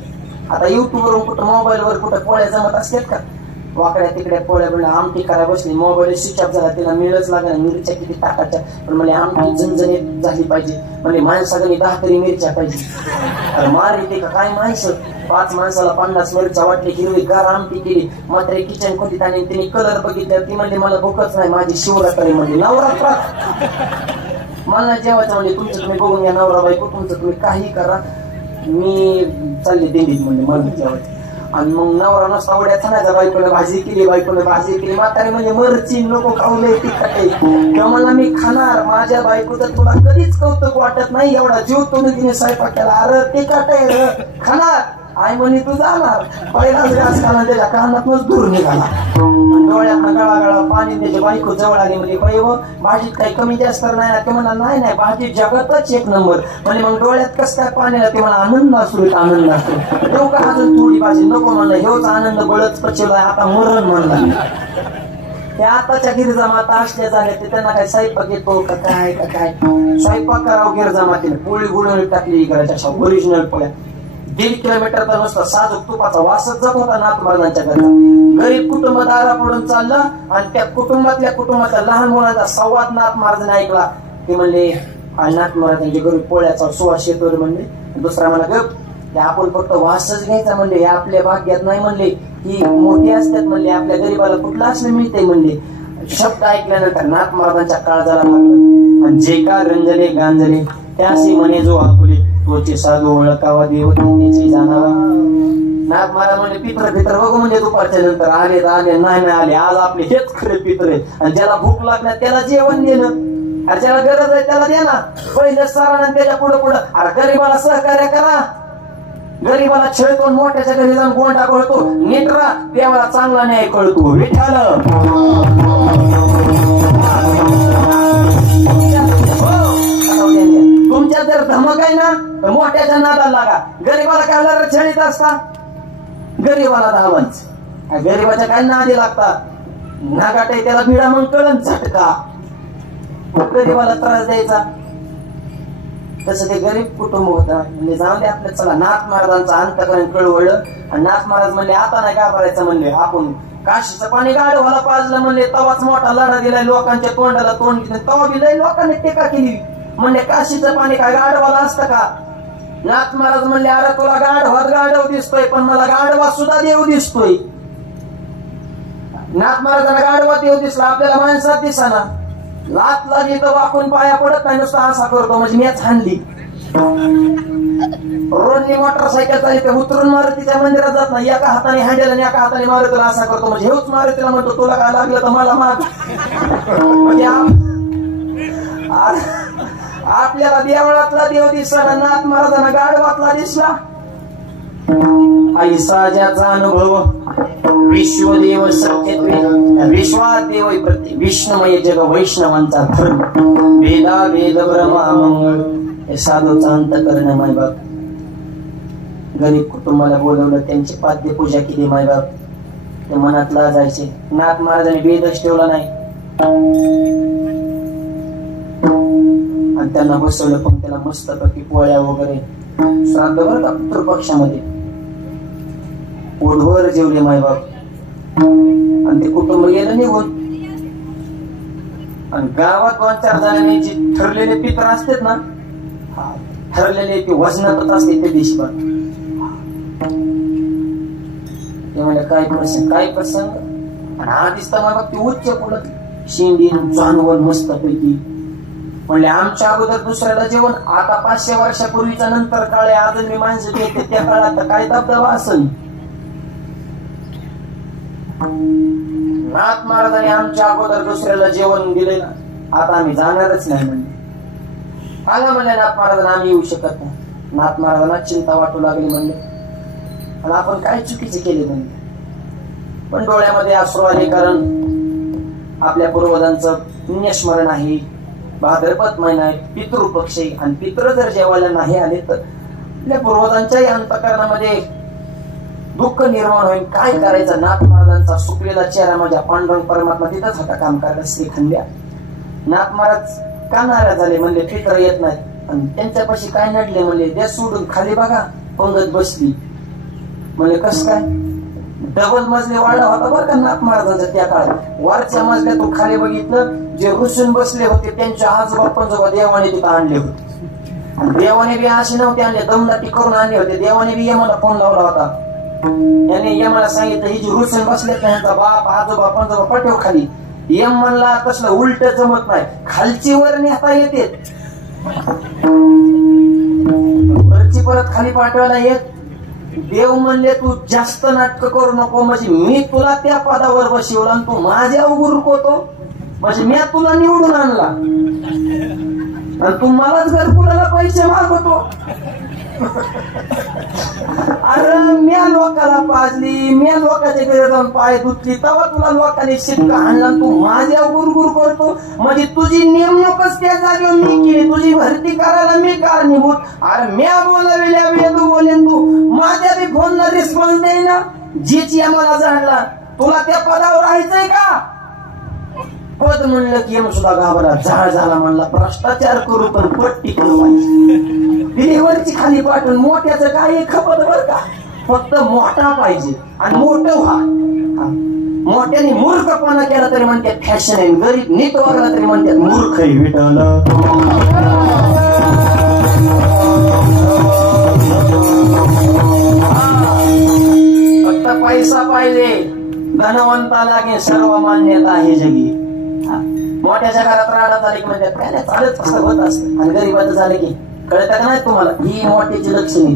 आता युट्यूब वरून कुठं मोबाईल वर कुठं पोळ्या जमत असतात का. वाकड्या तिकड्या पोळ्या बिळ्या आमटी करा बसली. मोबाईल स्विच ऑफ झाला, तिला मिळच लागला. मिरच्या किती टाकायच्या, पण म्हणजे आमटी झणझणीत झाली पाहिजे. म्हणजे माणसाकडे 10 तरी मिरच्या पाहिजे. अरे मार येते का काय माणसं. 5 माणसाला 50 मिरच्या वाटली, हिरवी गार आमटी केली. मात्र किचन खोलीत आणि तिने कलर बघितला. ती म्हणली मला भूकच नाही, माझी शिवरात्री म्हणजे नवरात्रात मला जेवायचं. म्हणजे तुमचं तुम्ही बघून घ्या नवरा बायको, तुमचं तुम्ही काही करा, मी चालले दिंडीत म्हणजे मला जेवायचं. आणि मग नवरा नसता उड्या छानायचा, बायकोने भाजी केली, बायकोने भाजी केली. म्हातारी म्हणजे मरची नको खाऊ तिखट किंवा मला मी खाणार. माझ्या बायकोचं तुला कधीच कौतुक वाटत नाही, एवढा जीव तुम्ही तिने स्वयंपाक केला. अरे तिखट आहे खाणार. आई म्हणे तू जाणार. पहिलाच घास खाला, त्याच्या कानातूनच दूर निघाला. डोळ्यात गळा पाणी त्याच्या बायको जवळ आली. म्हणजे बाई भाजीत काही कमी जास्त नाही ना. ते म्हणा नाही नाही भाजी जगातच 1 नंबर. म्हणजे मग डोळ्यात कसं काय पाणी आलं, ते मला आनंद असतो. आनंद असतो. देऊ का अजून थोडी भाजी, नको म्हणलं. हेच आनंद बळच पचवलाय, आता मरण म्हणला. ते आताच्या गिरजा माता असल्या झाल्या, ते त्यांना काय स्वयंपाक येतो का काय का काय. स्वयंपाक करावं गिरजा मातेने. पोळी गुळवणी टाकली करायच्या ओरिजिनल पोळ्या. 1.5 किलोमीटरचा नुसता साजूक तुपाचा वासच जात होता नाथ महाराजांच्या घरचा. गरीब कुटुंब दारा पडून चाललं आणि त्या कुटुंबातल्या लहान मुलांचा संवाद नाथ महाराजांनी ऐकला. ते म्हणले नाथ महाराजांच्या घरी पोळ्याचा सुवास येतो म्हणले. दुसरा म्हणा गप, ते आपण फक्त वासच घ्यायचा म्हणले, हे आपल्या भाग्यात नाही म्हणले. ही मोठी असतात म्हणले, आपल्या गरीबाला कुठलं असलं मिळते म्हणले. शब्द ऐकल्यानंतर नाथ महाराजांच्या काळजाला लागलं. आणि जे का रंजले गांजले त्याशी म्हणे जो आपुले, तोचे साधू ओळखावा देव त्याची जाणावा. नाथ महाराज म्हणजे पित्र बघू म्हणजे दुपारच्या नंतर आले नाही आले. आज आपले हेच खरे पित्र आहे. आणि ज्याला भूक लागणार त्याला जेवण देणं, आणि ज्याला गरज आहे त्याला देणार. पहिले सारण त्याच्या पुढं अरे गरीबाला सहकार्य करा. गरीबाला छळतो, मोठ्याच्या घरी जाऊन गोंडा कळतो. नीट राहा, देवाला चांगला न्याय कळतो. विठाल तुमच्या जर धमक आहे ना तर मोठ्याच्या नादाला लागा. गरीबाला काय छळीत असता, गरीबाला धावायचं. गरीबाच्या काय नादी लागतात. नागाट आहे त्याला भिडा मग कळण झटका. गरीबाला त्रास द्यायचा. तसं ते गरीब कुटुंब होतं. म्हणजे जाऊन दे आपल्या. चला नाथ महाराजांचं अंतकरण कळवळलं. आणि नाथ महाराज म्हणले आता नाही घाबरायचं म्हणले. आपण काशीचं पाणी गाढवाला पाजलं म्हणले, तवाच मोठा लढा दिलाय. लोकांच्या तोंडाला तोंड दिलं, तवा दिलाय लोकांनी टीका केली. म्हणजे काशीचं पाणी काय गाढवाला असतं का. नाथ महाराज म्हणले अरे तुला गाढवात गाढव दिसतोय, पण मला गाढवा सुद्धा देव दिसतोय. नाथ महाराजांना गाढवा देव दिसला, आपल्याला माणसात दिसाना. लात लागली तर वाकून पाया पडत नाही, नुसता असा करतो म्हणजे मीच हाणली. रोडनी मोटरसायकल चालते उतरून मारुतीच्या मंदिरात जात नाही, एका हाताने हँडल आणि एका हाताने मारुतीला असा करतो, म्हणजे हेच मारुतीला म्हणतो तुला काय लागलं तर मला माग. म्हणजे आपल्याला देवळातला देव दिसला, नाथ महाराजांना गाढवातला दिसला. ऐसा ज्याचा अनुभव विश्वदेव सत्यत्वे विश्वात देव प्रत्येक विष्णुमय जग वैष्णवांचा धर्म वेदा वेद ब्रह्म अमंगळ हे साधूचा अंत करणं. मायबाप गरीब कुटुंबाला बोलवलं, त्यांची पाद्य पूजा केली. मायबाप ते मनात लाजायचे. नाथ महाराजांनी वेदच ठेवला नाही आणि त्यांना बसवलं, पण त्याला मस्तपैकी पोळ्या वगैरे श्राद्ध बरं का पितृपक्षामध्ये पोटभर जेवले मायबाप. आणि ते कुटुंब गेलं निघून. आणि गावात 2-4 जणांनी जे ठरलेले पित्र असतात ना, ठरलेले ते वजनातच असते ते दिवसभर. ते म्हणजे काय प्रसंग. आणि हा दिसता मायबाप ते उच्च पुढं शेंडी जानवर मस्त पैकी म्हणले आमच्या अगोदर दुसऱ्याला जेवण. आता 500 वर्षापूर्वीच्या नंतर काळे अजून मी माणसं घेते, त्या काळात काय दबदबा असेल. नाथ महाराजांनी आमच्या अगोदर दुसऱ्याला जेवण दिले ना, आता आम्ही जाणारच नाही म्हणले. आला म्हणले नाथ महाराजांना आम्ही येऊ शकत नाही. नाथ महाराजांना चिंता वाटू लागली म्हणले, आणि आपण काय चुकीचे केले म्हणले. पण डोळ्यामध्ये अश्रू आले, कारण आपल्या पूर्वजांचं पुण्यस्मरण आहे. भाद्रपद महिना आहे, पितृपक्ष आहे, आणि पितृ जर जेवायला नाही आले तर आपल्या पूर्वजांच्याही अंतःकरणामध्ये दुःख निर्माण होईल. काय करायचं. नाथ महाराजांचा सुकलेला चेहरा माझ्या पांडुरंग परमात्मा तिथंच होता काम करायला श्रीखंड्या. नाथ महाराज का नाराज झाले म्हणले, फिकर येत नाही. आणि त्यांच्यापाशी काय नडले म्हणले, द्या सोडून खाली बघा पंगत बसली. म्हणले कस काय. डबल मजले वाडा होता बरं का नाथ महाराजांचा त्या काळात. वरच्या मजल्यातून खाली बघितलं, जे रुसून बसले होते त्यांच्या आजोबा पंजोबा देवाने तिथं आणले होते. आणि देवाने बी असे नव्हते आणले, दमदाटी करून आणले होते. देवाने बी यमाला फोन लावला होता. याने यमाला सांगितलं ही जी रुसून बसले त्यांचा बाप आजोबा पंजोबा पटव खाली. यम म्हणला तसलं उलट जमत नाही, खालची वर नेता येते, वरची परत खाली पाठवायला येत. देव म्हणले तू जास्त नाटक करू नको, म्हणजे मी तुला त्या पदावर बसवलं आणि तू माझ्या गुरुकोतो, म्हणजे मी तुला निवडून आणला आणि तू मलाच घरकुलाला पैसे मागवतो. अरे म्या लोकाला पाजली, म्या लोकांच्या घरी जाऊन पाय धुतली, तेव्हा तुला लोकांनी शिटका आणला, तू माझ्या गुरगुर करतो. म्हणजे तुझी नेमणूकच त्या जागेवर मी केली, तुझी भरती करायला मी कारणीभूत. अरे म्या बोलाविल्या वेदू बोलेन, तू माझ्या बी फोनला रिस्पॉन्स देईना. जीची आम्हाला जाणला, तुला त्या पदावर राहायचंय का. पद म्हणलं की एम सुद्धा घाबरा, झाड झाला म्हणला, भ्रष्टाचार करू पण पट्टी करू पाहिजे. डिलिव्हरची खाली पाठवून मोठ्याचं काही खपत बर का, फक्त मोठा पाहिजे आणि मोठं व्हा. मोठ्याने मूर्खपणा केला तरी म्हणतात फॅशन आहे, गरीब नीट वागला तरी म्हणतात मूर्ख आहे. विठ्ठल फक्त पैसा पाहिजे, धनवंता लागे सर्व मान्यता आहे जगी. मोठ्याच्या घरात राहण्यात आले की म्हणतात काय नाही चालत कसं होत असतं, आणि गरीबाचं झालं की कळत का नाही तुम्हाला. ही मोठ्याची लक्षणे.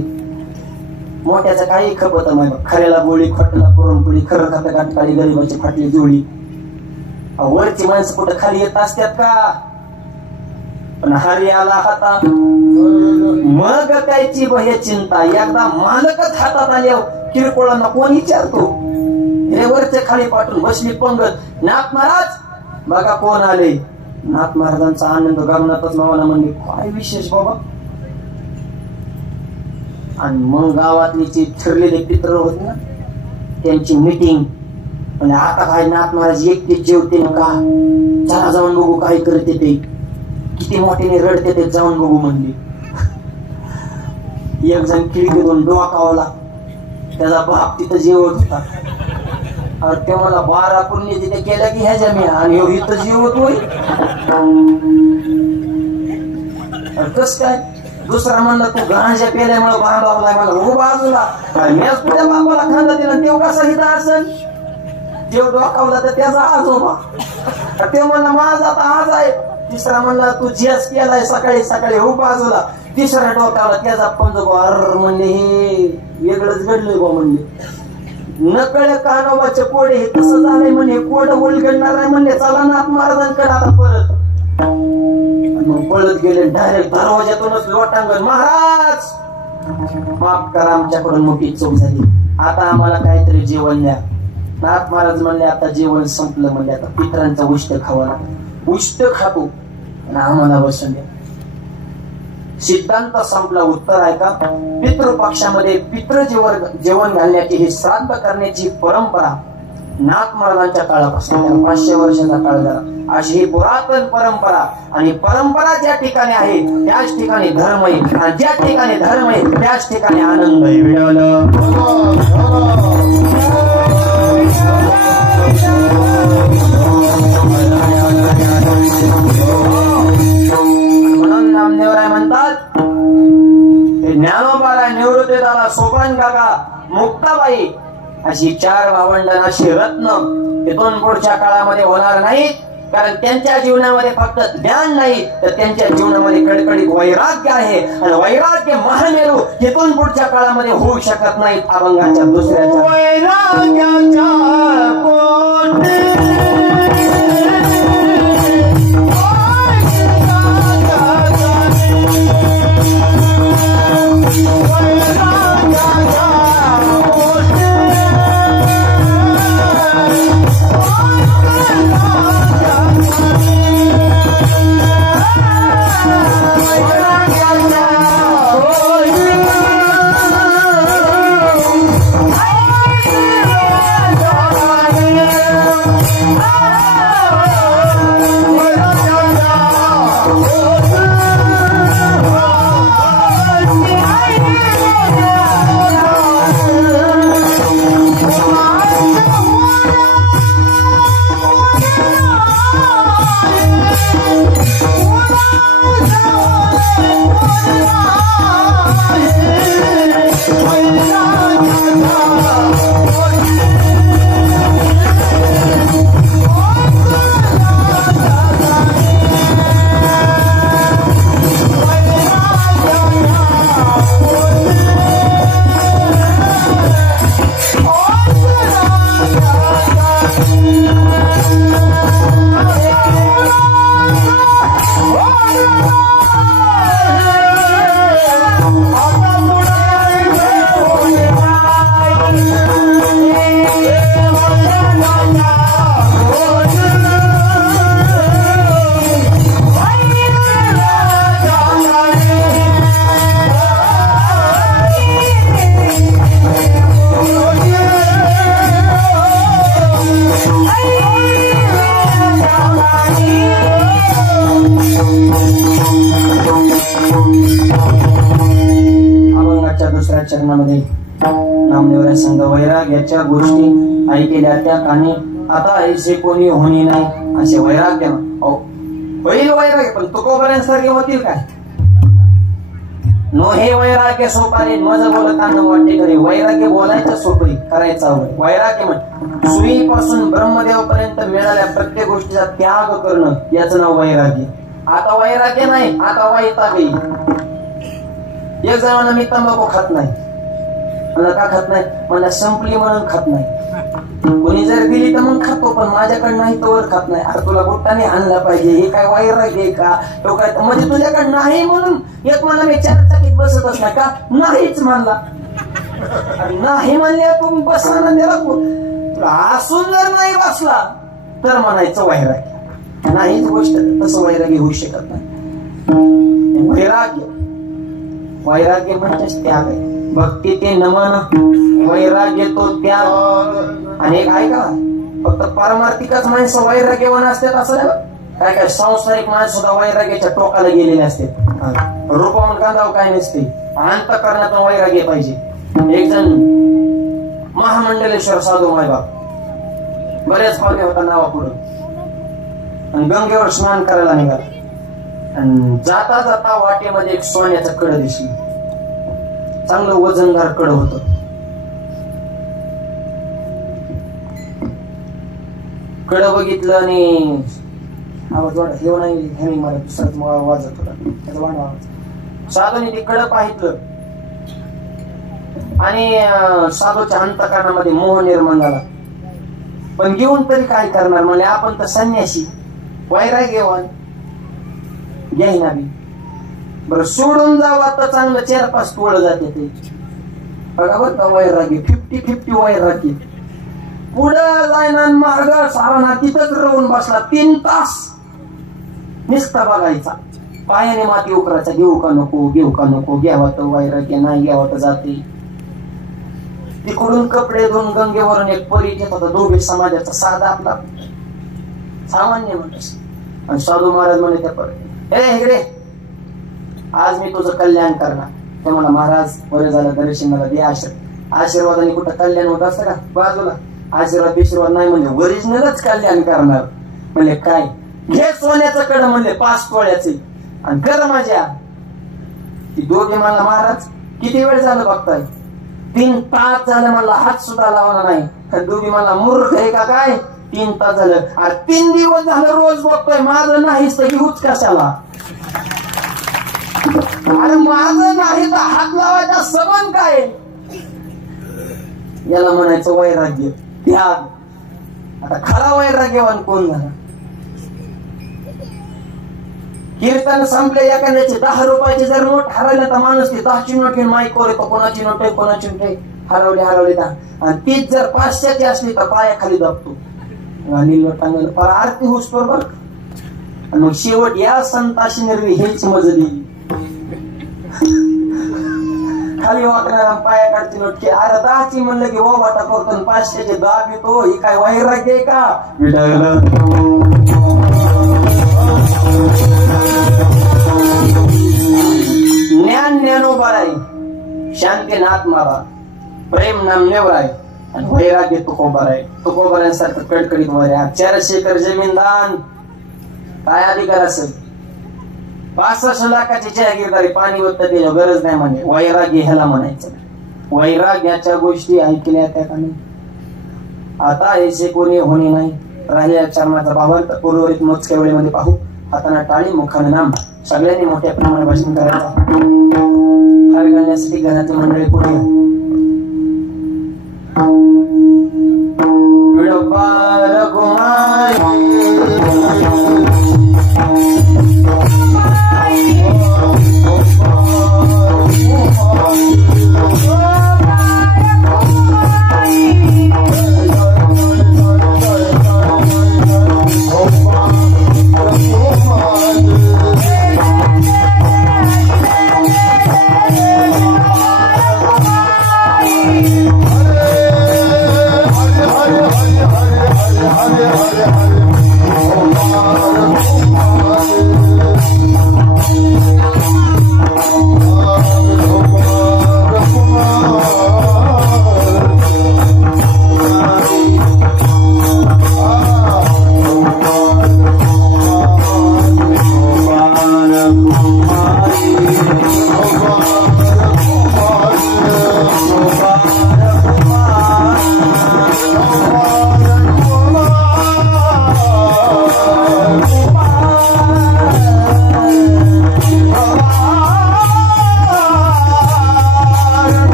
मोठ्याचं काही खपत मग खऱ्याला गोळी, खटला पुरणपोळी, खरं खातं गाठकाळी, गरीबाची फाटली जोडी. वरची माणसं कुठं खाली येत असतात का. पण हरी आला हाता मग त्याची भय चिंता. एकदा मालकच हातात आल्यावर किरकोळांना कोण विचारतो. हे वरचे खाली पाठवून बसली पंगत. नाथ महाराज बघा कोण आले. नाथ महाराजांचा आनंद गगनातच मावाला म्हणले काय विशेष बाबा. आणि मग गावातली जे ठरलेले पित्र होते ना त्यांची मीटिंग. म्हणजे आता काय नाथ महाराज एकटेच जेवते का, चला जाऊन बघू काय करते ते, किती मोठ्याने रडते ते, जाऊन बघू म्हणले. एक जण खिडकीतून डोकावला, त्याचा बाप तिथं जेवत होता. ते मला 12 पुण्य तिथे केल्या की ह्या जम्या, आणि इथं जेवत होईल कस काय. दुसरा म्हणला तू गांजा पेल्यामुळे बांधावलाय मला हो बाजूला, मीच तुझ्या बापाला खांदा दिला, देव कसा इथं असेल. देव डोकावला तर त्याचा आजोबा. ते म्हणला माझा आता आज आहे, तिसरा म्हणला तू जेस केलाय सकाळी सकाळी हो बाजूला. तिसरा डोकावला त्याचा पंजो अर म्हणले हे वेगळंच घडलंय बा म्हणले. नकळ कानोबाचे कोडे हे तसं झालंय म्हणे कोड उलगडणार आहे म्हणले. चला नाथ महाराजांकडे आता परत. मग पळत गेले डायरेक्ट दरवाज्यातूनच लोटांगण. महाराज माफ करा आमच्याकडून मोठी चूक झाली. आता आम्हाला काहीतरी जेवण द्या. नाथ महाराज म्हणले आता जेवण संपलं म्हणले आता पितरांचा उष्ट खावा लागला. उष्ट खातो आणि आम्हाला बसून द्या. सिद्धांत संपला. उत्तर आहे का? पितृपक्षामध्ये पितृ जेवण घालण्याची ही श्राद्ध करण्याची परंपरा नाथ महाराजांच्या काळापासून 500 वर्षाचा काळ झाला. अशी ही पुरातन परंपरा. आणि परंपरा ज्या ठिकाणी आहे त्याच ठिकाणी धर्म आहे आणि ज्या ठिकाणी धर्म आहे त्याच ठिकाणी आनंद आहे. म्हणून नामदेवराय म्हणतात ज्ञानोबाला निवृत्तीदाला सोपान काका मुक्ताबाई अशी 4 भावंडांची रत्न इथून पुढच्या काळामध्ये होणार नाहीत. कारण त्यांच्या जीवनामध्ये फक्त ज्ञान नाही तर त्यांच्या जीवनामध्ये कडकडीत वैराग्य आहे. आणि वैराग्य महामेरू इथून पुढच्या काळामध्ये होऊ शकत नाहीत. अभंगाच्या दुसऱ्याच्या वैराग्याच्या चरणामध्ये नामदेवराय संघ वैराग्याच्या गोष्टी ऐकल्या त्या कानी आता ऐसे कोणी होणी नाही असे वैराग्य होईल. वैराग्य पण तुकोबऱ्यांसारखे होतील काय? नो हे वैराग्य सोपारी मज बोलताना वाटे करे. वैराग्य बोलायचं सोपरी करायचं आवड. वैराग्य म्हण सुईपासून ब्रह्मदेव पर्यंत मिळाल्या प्रत्येक गोष्टीचा त्याग करणं याचं नाव वैराग्य. आता वैराग्य नाही आता वैताग. एक जणांना मी तंबाखू खात नाही. मला का खात नाही? मला संपली म्हणून खात नाही. कोणी जर दिली तर मग खातो पण माझ्याकडे नाही तर खात नाही. अरे तुला बोटाने आणला पाहिजे हे काय वैराग्य का? तो काय म्हणजे तुझ्याकडे नाही म्हणून एक मला मी 4 चाकीत बसतच नाही का? नाहीच म्हणला. नाही म्हणले तुम्ही बसला ना त्याला तुला असून जर नाही बसला तर म्हणायचं वैराग्य. नाहीच गोष्ट तसं वैराग्य होऊ शकत नाही. वैराग्य म्हणजेच त्याग आहे. भक्ती ते नमन वैराग्य तो त्याग. आणि एक ऐका फक्त पारमार्थिकच माणसं वैराग्यवान असतात असं नाही. काय काय सांसारिक माणसं सुद्धा वैराग्याच्या टोकाला गेलेले असते. रूपावून कांदाव काय नसते. अंतःकरणातून वैराग्य पाहिजे. एक जण महामंडलेश्वर साधू मायबाप बरेच पावले होता नावापुढं आणि गंगेवर स्नान करायला निघाला. आणि जाता जाता वाटेमध्ये एक सोन्याचं कड दिसली. चांगलं वजनदार कड होत. कड बघितलं आणि आवाज वाढ हे नाही ह्याने मला दुसराच वाजत होता त्याचा वाढ आवाज. साधूने तिकडं पाहिलं आणि साधूच्या अंतःकरणामध्ये मोह निर्माण झाला. पण घेऊन तरी काय करणार म्हणजे आपण तर संन्यासी वैराग्यवान घ्यायना बी. बरं सोडून जावं तर चांगलं 4-5 तोळ जाते ते बरोबर का. वैराग्य 50-50 वैराग्य. पुढं जायना मार्ग साराना तिथंच राहून बसला 3 तास निस्ता बघायचा. पायाने माती उकरायचा घेऊ का नको घेऊ का नको. घ्यावा तर वैराग्य नाही घ्यावा तर जाते. तिकडून कपडे धुवून गंगेवरून एक परी घेत होता. दोघे समाजाचा साधा आपला सामान्य माणूस. आणि साधू महाराज म्हणे त्या परी हे इकडे आज मी तुझं कल्याण करणार. ते म्हणा महाराज बरं झालं दर्शन मला दे आशीर्वादाने कुठं कल्याण होत असतं का. बाजूला आशीर्वाद नाही म्हणजे ओरिजिनलच कल्याण करणार. म्हणले काय घे सोन्याचं कड म्हणले 5 तोळ्याचे आणि कर माझ्या. ती दोघे मला महाराज किती वेळ झालं बघताय 3 तास झालं मला हात सुद्धा लावला नाही. दोघी मला मूर्ख आहे का काय 3 तास झालं. अरे 3 दिवस झालं रोज बघतोय माझं नाहीच तर घेऊच कशाला. अरे माझं नाही तर हात लावायचा सबंध काय. याला म्हणायचं वैराग्य त्याग. आता खरा वैराग्यवान कोण झाला. कीर्तन संपले एखाद्याचे 10 रुपयाची जर नोट हरवली तर माणूस ती 10ची नोट घेऊन माईक वर येतो. कोणाची नोट आहे कोणाची नोट आहे हरवली आणि तीच जर 500ची असली तर पायाखाली दाबतो आणि फार आरती होस बरोबर. आणि मग शेवट या संताशी निर्वी हेच मजली खाली वाकणारा पाया काढची नोट की अरे 10ची म्हणलं की वाटा करतो 500चे दाब येतो. ही काय वैराग्य आहे का. ज्ञानोबा आहे शांती नाथ मारा प्रेम नामनेवर आहे आणि वैराग्य तुकोबर आहे. तुकोबरांसारखं कडकडीत वर 400 एकर जमीन दान काय अधिकार असेल. 65 लाखाची जहागीरदारी पाणी होत त्याची गरज नाही म्हणे. वैराग्य ह्याला म्हणायचं. वैराग्याच्या गोष्टी ऐकल्या त्या का नाही. आता हे कोणी होणे नाही. राहिलेल्या चरणाचा भावार्थ उर्वरित मोजक्या वेळेमध्ये पाहू. हाताना टाळी मुखाने नाम सगळ्यांनी मोठ्या प्रमाणात भाषण करायचं. हार घालण्यासाठी घरातील मंडळी पुढे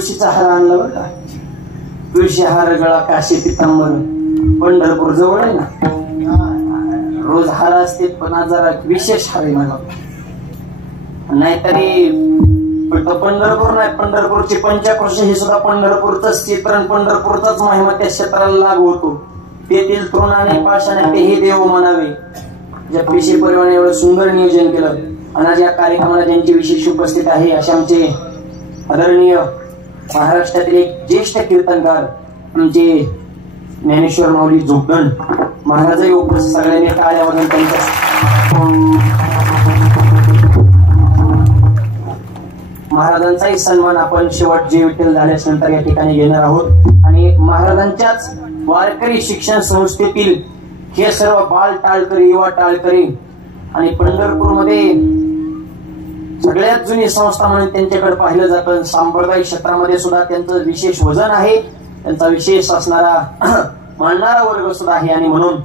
तुळशीचा हार आणला बरं का. तुळशी हार गळा काशी पितांबर, पंढरपूर जवळ आहे ना. रोज हार असते पण आज जरा विशेष हार आहे मला. नाहीतरी पंढरपूर नाही, पंढरपूरची पंचक्रोश हे सुद्धा पंढरपूरच चित्रण, पंढरपूरचाच महिमा त्या क्षेत्राला लागू होतो. तेथील तृणाने पाशाने तेही देव म्हणावे. ज्या पेशे परिवाराने एवढं सुंदर नियोजन केलं आणि आज या कार्यक्रमाला ज्यांची विशेष उपस्थित आहे असे आमचे आदरणीय महाराष्ट्रातील एक ज्येष्ठ कीर्तनकार आमचे ज्ञानेश्वर माऊली जोगदंड महाराजही उपस्थित. सगळ्यांनी टाळ्या वाजवून त्यांच्या महाराजांचाही सन्मान आपण शेवट जे विठ्ठल झाल्यानंतर या ठिकाणी घेणार आहोत. आणि महाराजांच्याच वारकरी शिक्षण संस्थेतील हे सर्व बाल टाळकरी, युवा टाळकरी आणि पंढरपूरमध्ये सगळ्यात जुनी संस्था म्हणून त्यांच्याकडे पाहिलं जातं. सांप्रदायिक क्षेत्रामध्ये सुद्धा त्यांचं विशेष वजन आहे, त्यांचा विशेष असणारा मानणारा वर्ग सुद्धा आहे. आणि म्हणून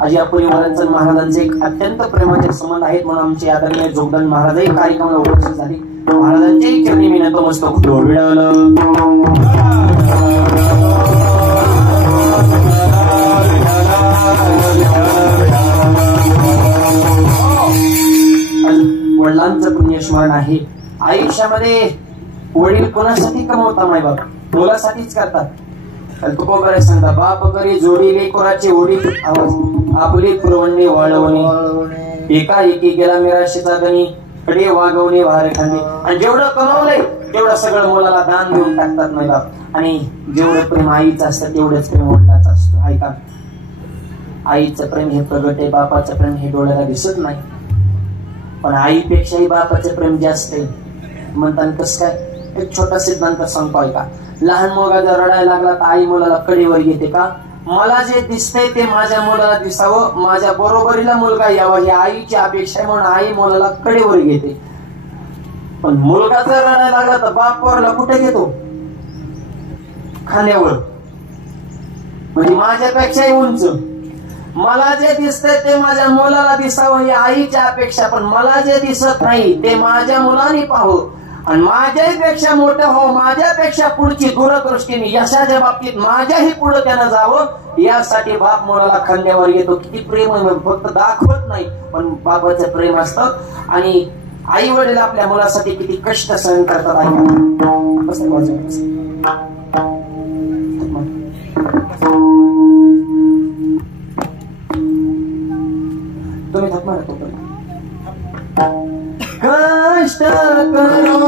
आज या परिवारांचं महाराजांचे एक अत्यंत प्रेमाचे संबंध आहेत. म्हणून आमचे आदरणीय जोगदंड महाराजही कार्यक्रमाला उपस्थित झाले. महाराजांच्याही चरणी मी नतमस्तक होतो. वडिलांचं पुण्यस्मरण आहे. आयुष्यामध्ये वडील कोणासाठी कमवता माय बाप? मुलासाठीच करतात. तुकोबारे सांगता बाप करी जोडीले कोराचे वडील आपली पुरवणी वाळवणे. एकाएकी गेला मिराशीचा गणी कडे वागवणे वारे खाणे. आणि जेवढं कमवलंय तेवढं सगळं मुलाला दान देऊन टाकतात माय बाप. आणि जेवढं प्रेम आईचं असतं तेवढंच प्रेम वडिलाचं असतं. ऐका, आईचं प्रेम हे प्रगट आहे, बापाचं प्रेम हे डोळ्याला दिसत नाही. पण आईपेक्षाही बापाचं प्रेम जास्त आहे म्हणताना कसं काय? एक छोटा सिद्धांत सांगतो ऐका. लहान मुलगा जर रडायला लागला तर आई मुलाला कडेवर घेते का? मला जे दिसतंय ते माझ्या मुलाला दिसावं, माझ्या बरोबरीला मुलगा यावा ही आईची अपेक्षा आहे म्हणून आई मुलाला कडेवर घेते. पण मुलगा जर रडायला लागला तर बाप पोराला कुठे घेतो? खांद्यावर. म्हणजे माझ्यापेक्षाही उंच. मला जे दिसतंय ते माझ्या मुलाला दिसावं ही आईची अपेक्षा, पण मला जे दिसत नाही ते माझ्या मुलाने पाहावं आणि माझ्यापेक्षा मोठं हो, माझ्यापेक्षा पुढची दूरदृष्टीने यशाच्या बाबतीत माझ्याही पुढे त्यानं जावं यासाठी बाप मुलाला खांद्यावर येतो. किती प्रेम फक्त दाखवत नाही पण बापाचं प्रेम असतं. आणि आई वडील आपल्या मुलासाठी किती कष्ट सहन करतात. तुम्ही थक मारतो कष्ट करो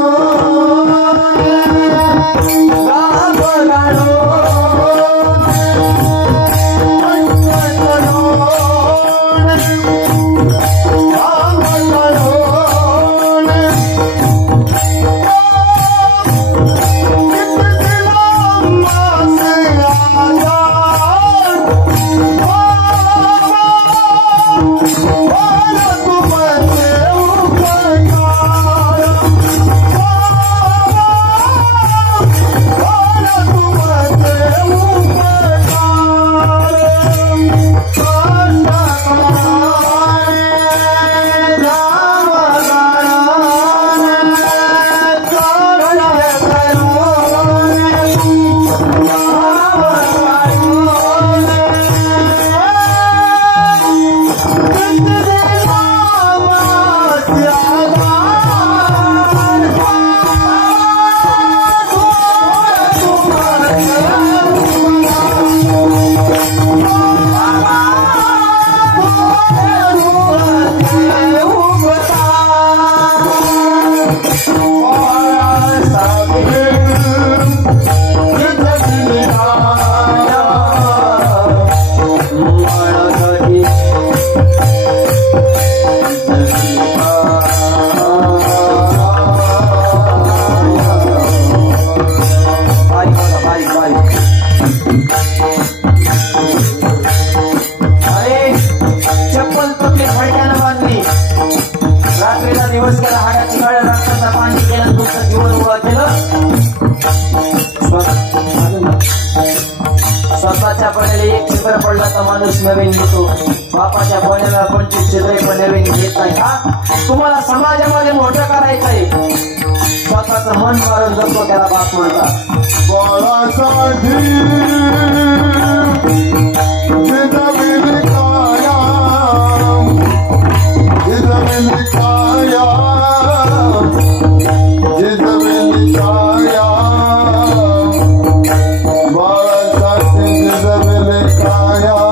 स्वतःच्या पणाला एक चित्र पडला तर माणूस नवीन घेतो, बापाच्या पणाला 25 चित्रे पण नवीन घेत नाही. हा तुम्हाला समाजामध्ये मोठं करायचंय, स्वतःचा बाळाचं मन मारून जगतो त्याला बाप म्हणतात. बाळासाठी जिजविली काया, जिजविली काया, जिजविली काया, बाळासाठी जिजविली काया.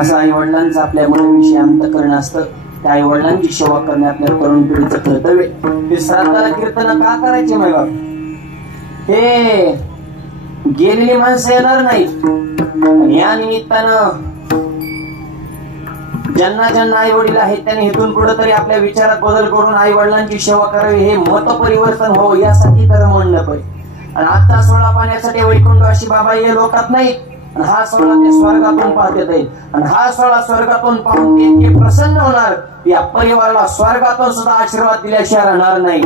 असं आई वडिलांचं आपल्या मुलाविषयी अंतःकरण असतं. त्या आई वडिलांची सेवा करणे आपल्या तरुण पिढीचं कर्तव्य. ते श्राद्धाला कीर्तन का करायचे माय बाप? हे गेलेली माणसं येणार नाहीत. या निमित्तानं ज्यांना ज्यांना आई वडील आहेत त्यांनी इथून पुढे तरी आपल्या विचारात बदल करून आई वडिलांची सेवा करावी, हे मत परिवर्तन हो यासाठी तर मंडप आहे. आणि आता सोळा पाण्यासाठी वैकुंठवासी बाबा हे लोकात नाहीत. हा सोहळा ते स्वर्गातून पाहत येईल. आणि हा सोहळा स्वर्गातून पाहून ते इतके प्रसन्न होणार, या परिवाराला स्वर्गातून सुद्धा आशीर्वाद दिल्याशिवाय राहणार नाही.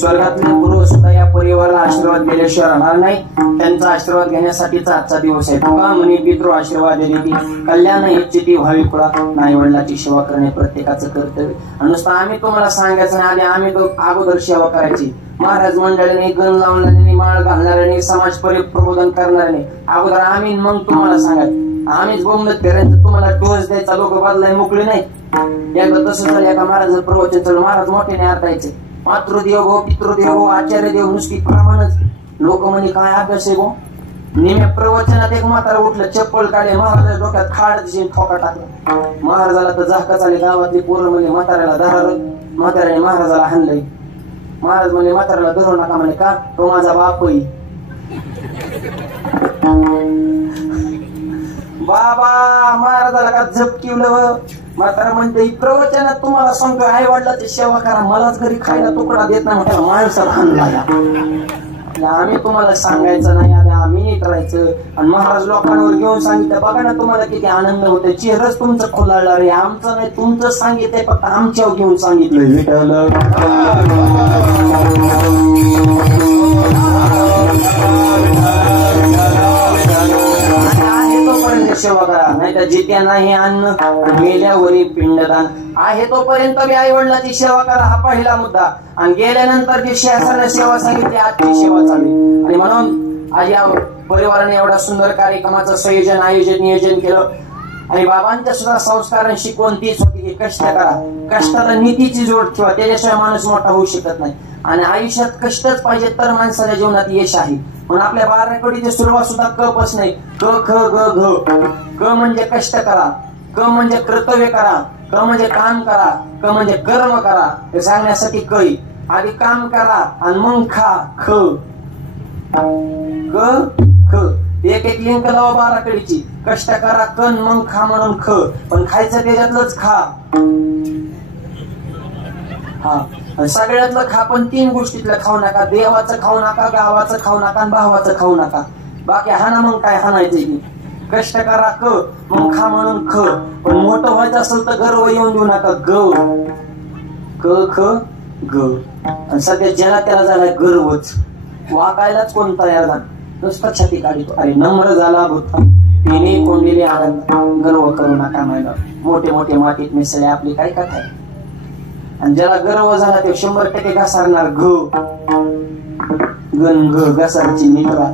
स्वर्गातले गुरु सुद्धा या परिवाराला आशीर्वाद दिल्याशिवाय राहणार नाही. त्यांचा आशीर्वाद घेण्यासाठीचा आजचा दिवस आहे. तुका म्हणे पितृ आशीर्वाद देती कल्याण इच्छिती व्हावी कुळा. आई वडिलांची सेवा करणे प्रत्येकाचं कर्तव्य. आणि नुसतं आम्ही तुम्हाला सांगायचं नाही, आधी आम्ही तो अगोदर सेवा करायची. महाराज मंडळीने गण लावणाऱ्याने माळ घालणाऱ्याने समाज प्रबोधन करणाऱ्याने अगोदर आम्ही, मग तुम्हाला सांगायचं. आम्हीच बोंबलत फिरायचं, तुम्हाला डोस द्यायचा, लोक बदलाय मोकळे नाही. एकदा तसं झालं, एका महाराज प्रवचन चालू, महाराज मोठ्याने अर्धायचे मातृदेव गो पितृदेव गो आचार्य देव नुसती प्रमाणच. लोक म्हणे काय अभ्यास आहे गो. निम्या प्रवचनात एक म्हातारा उठलं, चप्पल काढले, महाराज डोक्यात खाड दिशेने ठोका टाकला. महाराजाला तर झाका चाले, गावातली पोरं म्हणजे म्हाताऱ्याला धरार. म्हाताऱ्याने महाराजाला हाणलंय. महाराज म्हणजे म्हाताऱ्याला धरू नका म्हणे, का तो माझा बाप होई. बाबा महाराजाला का झपकिवलं. म्हातारा म्हणते प्रवचनात तुम्हाला सांगतो आई वडिलांची सेवा करा, मलाच घरी खायला तुकडा देत नाही म्हटलं, माणसाला हाणला. आम्ही तुम्हाला सांगायचं नाही, आधी आम्ही नीट राहायचं. आणि महाराज लोकांवर घेऊन सांगितलं, बघा ना तुम्हाला किती आनंद होतो, चेहरच तुमचं खोलाळणार आहे. आमचं नाही, तुमचं सांगितलंय, फक्त आमच्यावर घेऊन सांगितलंय. विठ्ठल सेवा करा, नाही तर जित्या नाही अन्न गेल्यावरी पिंडदान. आहे तोपर्यंत बी आई वडिलांची सेवा करा, हा पहिला मुद्दा. आणि गेल्यानंतर जी शासनाने सेवा सांगितली, आजची सेवा चालू. आणि म्हणून आज या परिवाराने एवढा सुंदर कार्यक्रमाचं संयोजन आयोजन नियोजन केलं. आणि बाबांच्या सुद्धा संस्कारांची शिकवण तीच होती की कष्ट करा, कष्टाला नीतीची जोड ठेवा, त्याच्याशिवाय माणूस मोठा होऊ शकत नाही. आणि आयुष्यात कष्टच पाहिजे तर माणसाच्या जीवनात यश आहे. म्हणून आपल्या 12 कडीची सुरुवात सुद्धा क पास नाही, क ख ग घ. क म्हणजे कष्ट करा, क म्हणजे कर्तव्य करा, क म्हणजे काम करा, क म्हणजे कर्म करा. हे सांगण्यासाठी कै. आधी काम करा आणि मग खा. ख क ख. एक एक लिंक लावा 12 कडीची. कष्ट करा कन मग खा म्हणून ख. पण खायचं त्याच्यातलंच खा. हा सगळ्यातलं खा, पण 3 गोष्टीतलं खाऊ नका. देवाचं खाऊ नका, गावाचं खाऊ नका, आणि भावाचं खाऊ नका. बाकी हाना मग काय हाणायचं की. कष्ट करा क मग खा म्हणून ख. पण मोठं व्हायचं असेल तर गर्व येऊन देऊ नका. ग क ख ग. आणि सध्या ज्याला त्याला झालाय गर्वच. वाकायलाच कोण तयार झाला, नुसतं छाती काढतो. अरे नम्र झाला भूता तिने कोंडलेले आनंद. गर्व करू नका मैदा, मोठे मोठे मातीत मिसळले आपली काय कथा आहे. आणि ज्याला गर्व झाला ते 100% घसारणार. घ गण ग घसारची मित्रा.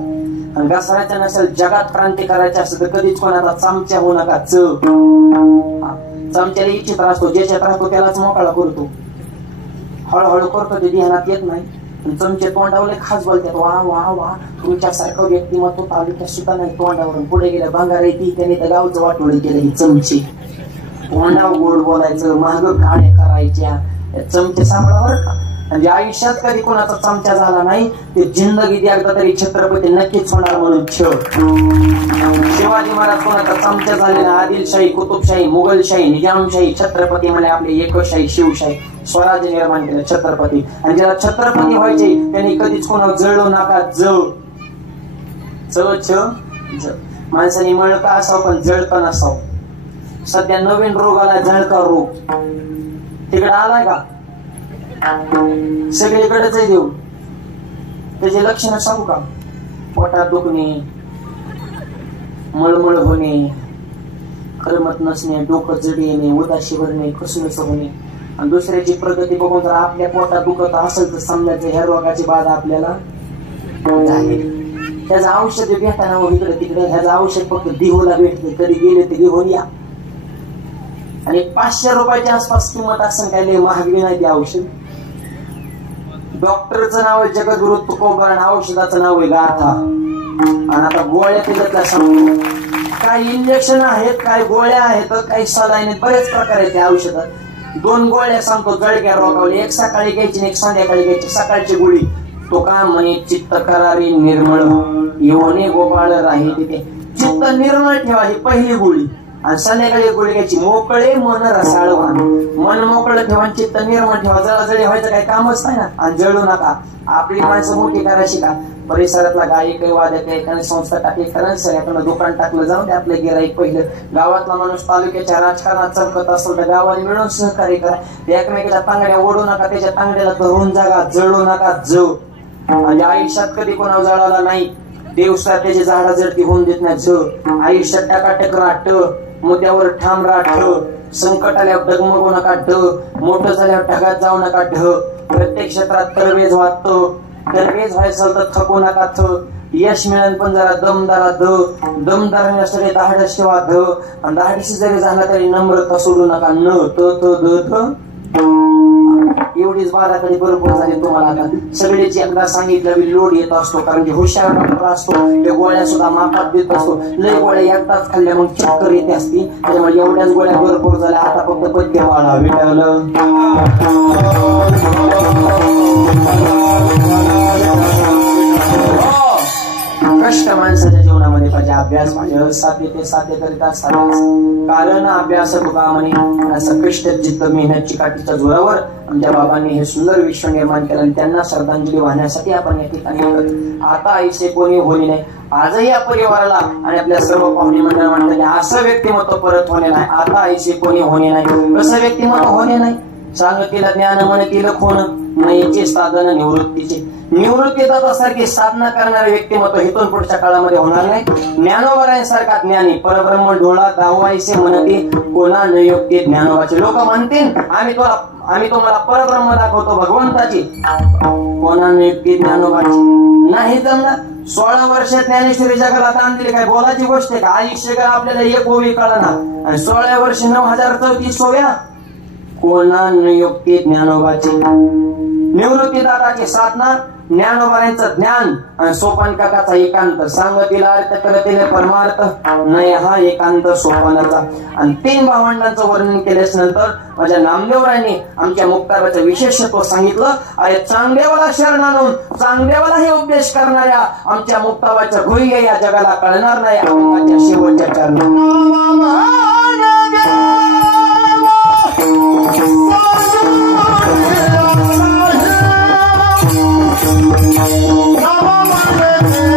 आणि घसाराच्या नसेल जगात क्रांती करायची असेल तर कधीच कोणाचा चमचा होऊ नका. च चमच्याला इच्छित असतो, ज्याच्यात राहतो त्यालाच मोकळा करतो. हळूहळू करतो, ते ध्यानात येत नाही. चमचे तोंडावले खास बोलतात, वा वा वा. तुमच्यासारखं व्यक्तिमत्व तालुक्यात सुद्धा नाही. तोंडावरून पुढे गेल्या भांगार येते, त्याने तर गावचं वाटोळे केलं. ही चमचे तोंडावर गोड बोलायचं, महाग गाड्या करायच्या. चमचे सांभाळावर का. म्हणजे आयुष्यात कधी कोणाचा चमचा झाला नाही ते जिंदगी एकदा तरी छत्रपती नक्कीच होणार म्हणून ठेव. शिवाजी महाराज कोणाचा चमचा झालेला. आदिलशाही, कुतुबशाही, मुघलशाही, निजामशाही, छत्रपती म्हणजे आपली एकशाही, शिवशाही, स्वराज्य निर्माण केलं छत्रपती. आणि ज्याला छत्रपती व्हायचे त्यांनी कधीच कोणावर जळू नका. माणसाने मळका असावं पण जळका नसावं. सध्या नवीन रोग आला, जळका रोग. तिकडे आलाय का? सगळीकडेच आहे देऊ. त्याचे लक्षण सांगू का? पोटात दुखणे, मळमळ होणे, करमत नसणे, डोकं जडी येणे, उदाशी भरणे, कसुस होणे. आणि दुसऱ्याची प्रगती बघून जर आपल्या पोटात दुखत असेल तर समजायचं ह्या रोगाची बाधा आपल्याला झाली. त्याचं औषध भेटाना इकडे तिकडे. ह्याचं औषध फक्त दिहोला भेटते. कधी गेले ते दिहोन या. आणि 500 रुपयाच्या आसपास किंमत असं काय लय महागडी नाही ते औषध. डॉक्टरचं नाव आहे जगद्गुरु तुकोबा आणि औषधाचं नाव आहे गाथा. आणि आता गोळ्या त्याच्यातल्या सांगतो. काही इंजेक्शन आहेत, काही गोळ्या आहेत, काही सलाईन आहेत, बरेच प्रकार आहेत त्या औषधात. 2 गोळ्या सांगतो जळक्या रोगावली. एक सकाळी घ्यायची आणि एक संध्याकाळी घ्यायची. सकाळची गोळी तो का म्हणे चित्त करारी निर्मळ येऊने गोपाळ राही तिथे. चित्त निर्मळ ठेवा ही पहिली गोळी. आणि संध्याकाळी गोळी घ्यायची. मोकळे मन रसाळवान, मन मोकळं ठेवा, चित्त निर्मळ ठेवा. जळजळी व्हायचं काही कामच नाही ना. आणि जळू नका. आपली माणसं मोठी करायची का? परिसरातला गायक वादक एकाने संस्था टाकली कारण सगळ्याकडनं दुकान टाकलं जाऊन ते आपलं गिराईक पहिलं. गावातला माणूस तालुक्याच्या राजकारणात चमकत असेल तर गावाने मिळून सहकार्य करा. एकमेकाच्या तांगड्या ओढू नका, त्याच्या तांगड्याला धरून जागा, जळू नका. म्हणजे आयुष्यात कधी कोणावर जळाला नाही. देवसा त्याची झाडा जडती होऊन देत नाही. आयुष्यात टाकाटक राहत, मुद्द्यावर ठाम राहत, संकट आल्यावर डगमगू नका. मोठं झाल्यावर ढगात जाऊ नका. प्रत्येक क्षेत्रात तरवेज वाटतो. तरवेज व्हायचं तर थकू नका. यश मिळेल पण जरा दमदारा दमदार मिळण्यासाठी धाडस ठेवा. आणि धाडशी जरी झाला तरी नम्रता सोडू नका. एवढीच बाराकडे भरपूर झाली तुम्हाला. आता सगळेच एकदा सांगितलं की लोड येत असतो, कारण की हुशार डॉक्टर असतो ते गोळ्या सुद्धा मापात देत असतो. लय गोळ्या एकदाच खाल्ल्या मग चक्कर येते असती. त्याच्यामुळे एवढ्याच गोळ्या भरपूर झाल्या. आता फक्त पद्य वाढा विटावलं. कष्ट माणसाच्या जीवनामध्ये पाहिजे. अभ्यास पाहिजे. साध्य ते साध्य करीत असतात. कारण अभ्यास तुका म्हणे असं कष्ट जिद्द मेहनत चिकाटीच्या जोरावर आमच्या बाबांनी हे सुंदर विश्व निर्माण केलं. आणि त्यांना श्रद्धांजली वाहण्यासाठी आपण या ठिकाणी आता ऐसे कोणी होणे नाही. आजही या परिवाराला आणि आपल्या सर्व पाहुणे मंडळ म्हणतात की असं व्यक्तिमत्व परत होणे नाही. आता ऐसे कोणी होणे नाही. कसं व्यक्तिमत्व होणे नाही? सांगतीला ज्ञान म्हणतील खोन नयेचे साधन निवृत्तीचे. निवृत्ती तत्वासारखी साधना करणारे व्यक्तिमत्व इथून पुढच्या काळामध्ये होणार नाही. ज्ञानोबरांसारखा ज्ञानी परब्रह्म डोळा दावायचे म्हणते कोणा न योग्य ज्ञानोबाचे. लोक म्हणतील आम्ही तुम्हाला परब्रह्म दाखवतो भगवंताची, कोणा न योग्य ज्ञानोबाची. नाही जमणार. 16 वर्ष ज्ञानेश्वरी जगाला दान दिले. काय बोलाची गोष्ट आहे का? आयुष्य काय आपल्याला एक ओवी कळना. आणि 16 वर्ष 9034 सोव्या कोणा न योग्य ज्ञानोबाची. निवृत्तीदाताची साधना, ज्ञानोबांचं ज्ञान आणि सोपान काकाचा एकांत. सांगतीला अर्थ करतीने परमार्थ नय हा एकांत सोपानाचा. आणि 3 भावंडांचं वर्णन केल्याच नंतर माझ्या नामदेवरायांनी आमच्या मुक्ताबाचं विशेषत्व सांगितलं. अरे चांगदेवाला शरण आणून चांगदेवाला हे उपदेश करणाऱ्या आमच्या मुक्ताबाच्या गुह्य या जगाला कळणार नाही. अंगाच्या शेवटच्या चरणी Oh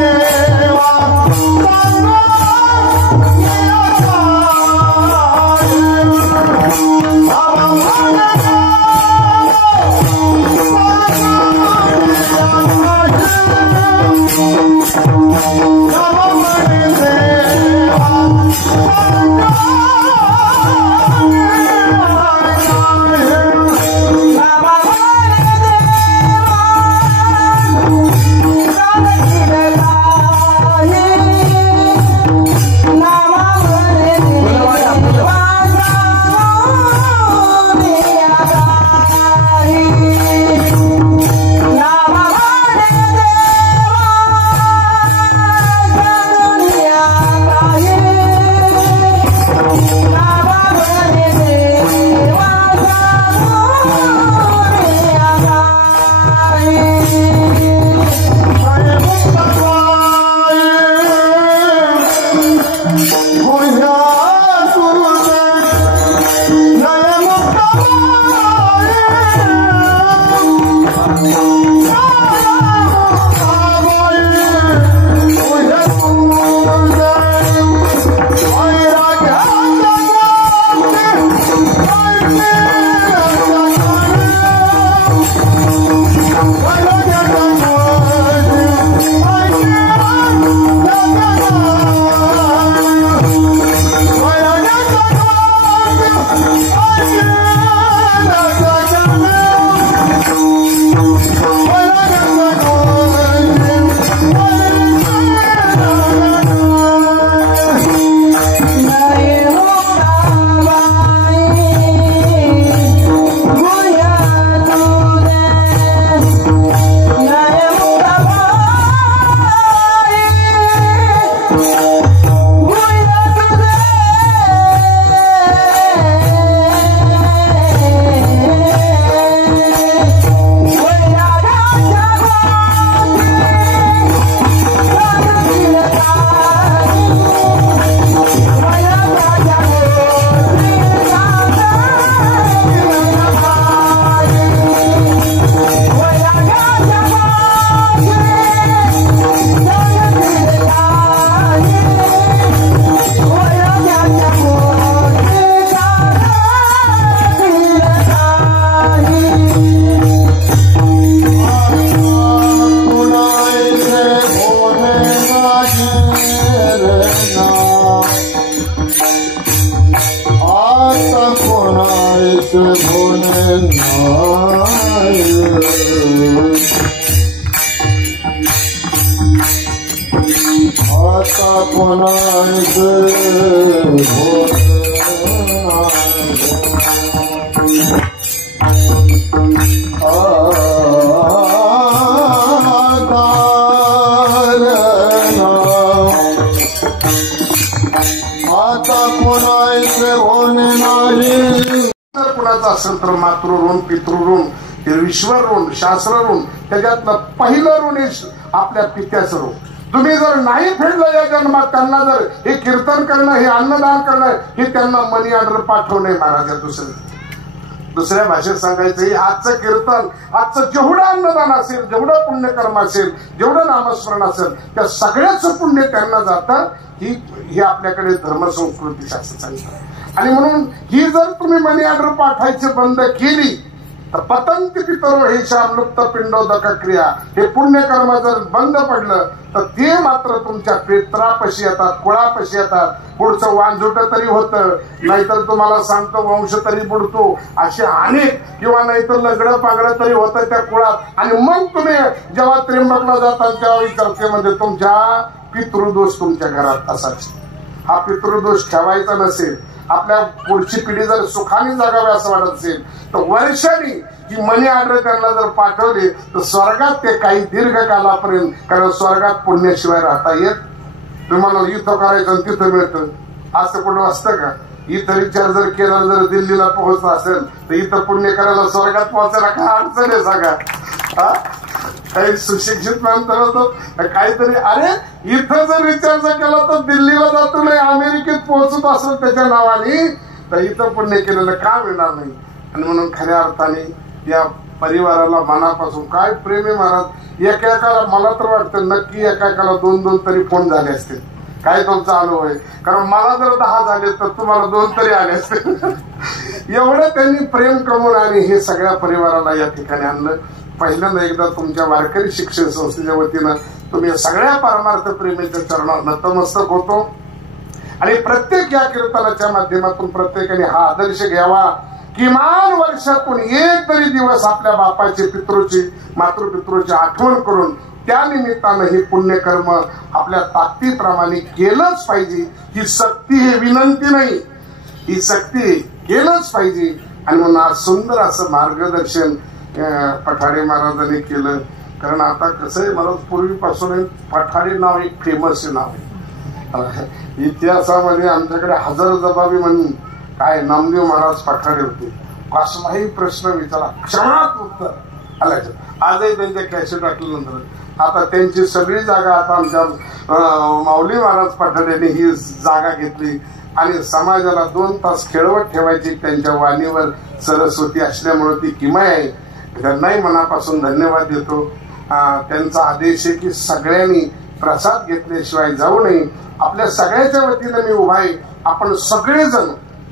ऋण पितृ ऋण, ईश्वर ऋण, शास्त्र ऋण, त्याच्यातलं पहिलं ऋण आपल्या पित्याचं ऋण. तुम्ही जर नाही फेडलं या जन्मात, त्यांना जर हे कीर्तन करणं, हे अन्नदान करणं, हे त्यांना मनी ऑर्डर पाठवणे महाराजा. दुसऱ्या भाषेत सांगायचं, हे आजचं कीर्तन, आजचं जेवढं अन्नदान असेल, जेवढं पुण्यकर्म असेल, जेवढं नामस्मरण असेल, त्या सगळ्याच पुण्य त्यांना जातं. ही आपल्याकडे धर्मसंस्कृती शास्त्र सांगतात. आणि म्हणून ही जर तुम्ही मनी ऑर्डर पाठवायची बंद केली तर पतंती पितरो हे शामलुप्त पिंडोदक क्रिया, हे पुण्यकर्म जर बंद पडलं तर ते मात्र तुमच्या पित्रापाशी येतात, कुळापाशी येतात. पुढचं वांझुट तरी होतं, नाहीतर तुम्हाला सांगतो वंश तरी बुडतो, असे अनेक, किंवा नाहीतर लंगडं पागडं तरी होतं त्या कुळात. आणि मग तुम्ही जेव्हा त्र्यंबकला जाता त्यावेळी चर्चेमध्ये तुमच्या पितृदोष तुमच्या घरात असाच. हा पितृदोष ठेवायचा नसेल, आपल्या पुढची पिढी जर सुखाने जगावी असं वाटत असेल तर वर्षांनी ही मनी ऑर्डर त्यांना जर पाठवली तर स्वर्गात ते काही दीर्घकालापर्यंत, कारण स्वर्गात पुण्याशिवाय राहता येत. तुम्हाला इथं करायचं आणि तिथं मिळतं असं कुठं असतं का? इथं रिचार्ज जर केला, जर दिल्लीला पोहोचला असेल तर इथं पुण्य करायला स्वर्गात पोहोचायला काय अडचण आहे सांगा? काही सुशिक्षित माणसं होतो काहीतरी, अरे इथं जर रिचार्ज केला तर दिल्लीला जातो नाही, अमेरिकेत पोहोचत असेल त्याच्या नावाने, तर इथं पुण्य केलेलं का मिळणार नाही? आणि म्हणून खऱ्या अर्थाने या परिवाराला मनापासून काय प्रेम आहे महाराज. एकेकाला मला तर वाटतं नक्की एकेकाला 2-2 तरी फोन झाले असतील. काय तुमचा अनुभव आहे? कारण मला जर 10 झाले तर तुम्हाला 2 तरी आले असतील. एवढं त्यांनी प्रेम कमवून आणि हे सगळ्या परिवाराला या ठिकाणी आणलं. पहिल्यांदा एकदा तुमच्या वारकरी शिक्षण संस्थेच्या वतीनं तुम्ही सगळ्या परमार्थ प्रेमीच्या चरणात नतमस्तक होतो. आणि प्रत्येक या कीर्तनाच्या माध्यमातून प्रत्येकाने हा आदर्श घ्यावा, किमान वर्षातून एक तरी दिवस आपल्या बापाची, पितृची, मातृपितृची आठवण करून त्या निमित्तानं हे पुण्यकर्म आपल्या ताकदीप्रमाणे केलंच पाहिजे. ही सक्ती, हे विनंती नाही, ही सक्ती केलंच पाहिजे. आणि म्हणून आज सुंदर असं मार्गदर्शन पठाडे महाराजांनी केलं. कारण आता कसं आहे महाराज, पूर्वीपासून पठाडे नाव एक फेमस नाव आहे. इतिहासामध्ये आमच्याकडे हजर जबाबी म्हणून काय नामदेव महाराज पठाडे होते. कसलाही प्रश्न विचारा क्षणात उत्तर आल्याचं. आजही त्यांच्या कॅसेट टाकल्यानंतर आता त्यांची सगळी जागा आता आमच्या माऊली महाराज पठाडेने ही जागा घेतली. आणि समाजाला 2 तास खेळवत ठेवायची त्यांच्या वाणीवर सरस्वती असल्यामुळे ती किमया आहे. त्यांनाही मनापासून धन्यवाद देतो. त्यांचा आदेश आहे की सगळ्यांनी प्रसाद घेतल्याशिवाय जाऊ नये. आपल्या सगळ्याच्या वतीनं मी उभा आहे. आपण सगळेजण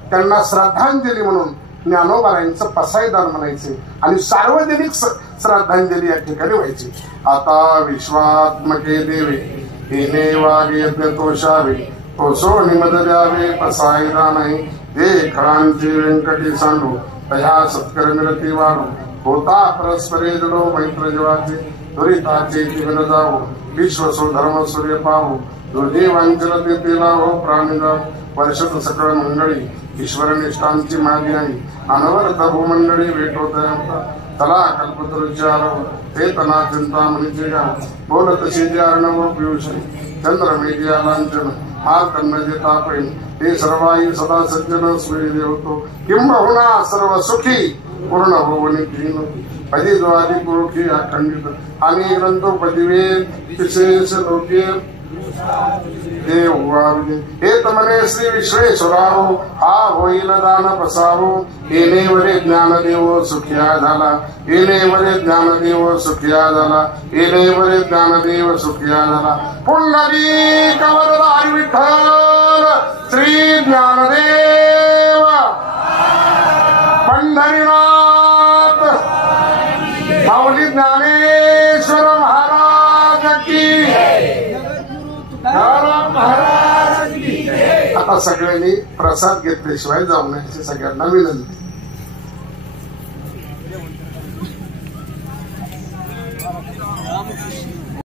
त्यांना श्रद्धांजली म्हणून ज्ञानोबारायांचं पसायदार म्हणायचे आणि सार्वजनिक श्रद्धांजली या ठिकाणी व्हायची. आता विश्वात्मके देवे हिने वागे यज्ञ तोषावे, तोसो निमद द्यावे पसायदा नाही. जे खळांची व्यंकटी सांडू तया सत्कर मिळती वाढू. होता परस्परे जडो मैत्र जीवाचे, दुरिताचे जीवन जावो. विश्वसो धर्म सूर्य पाहू. दुर्देवांचल ते लावो प्राणी जावो. वर्षत सकळ मंडळी ईश्वर निष्ठांची मागी आहे. अनवरत भूमंडळी भेटवत तला कल्पतरुचे आरव. ते तना चिंता मनीचे गाव. बोलत शेजे अर्णव पियुष. चंद्र मेघिया लांछन हा कन्नजे तापेन. ते सर्वाई सदा सज्जन सूर्य देवतो. किंबहुना सर्व सुखी पूर्ण होवनी तीन. पदिद्वादी पुरुषी अखंडित आणि ग्रंथोपदिवेद विशेष लोके हेत म्हणे श्री विश्वेश्वराहो. हा होईल दान पसावो. येणे वरे ज्ञानदेव सुखिया झाला. येणे वरे ज्ञानदेव सुखिया झाला. येणे वरे ज्ञानदेव सुखिया झाला. पुंडरी कवरदारी विठ्ठल श्री ज्ञानदेव पंढरीनाथ माऊली ज्ञानेश्वर महाराज की. आता सगळ्यांनी प्रसाद घेतल्याशिवाय जाऊ नये अशी सगळ्यांना विनंती.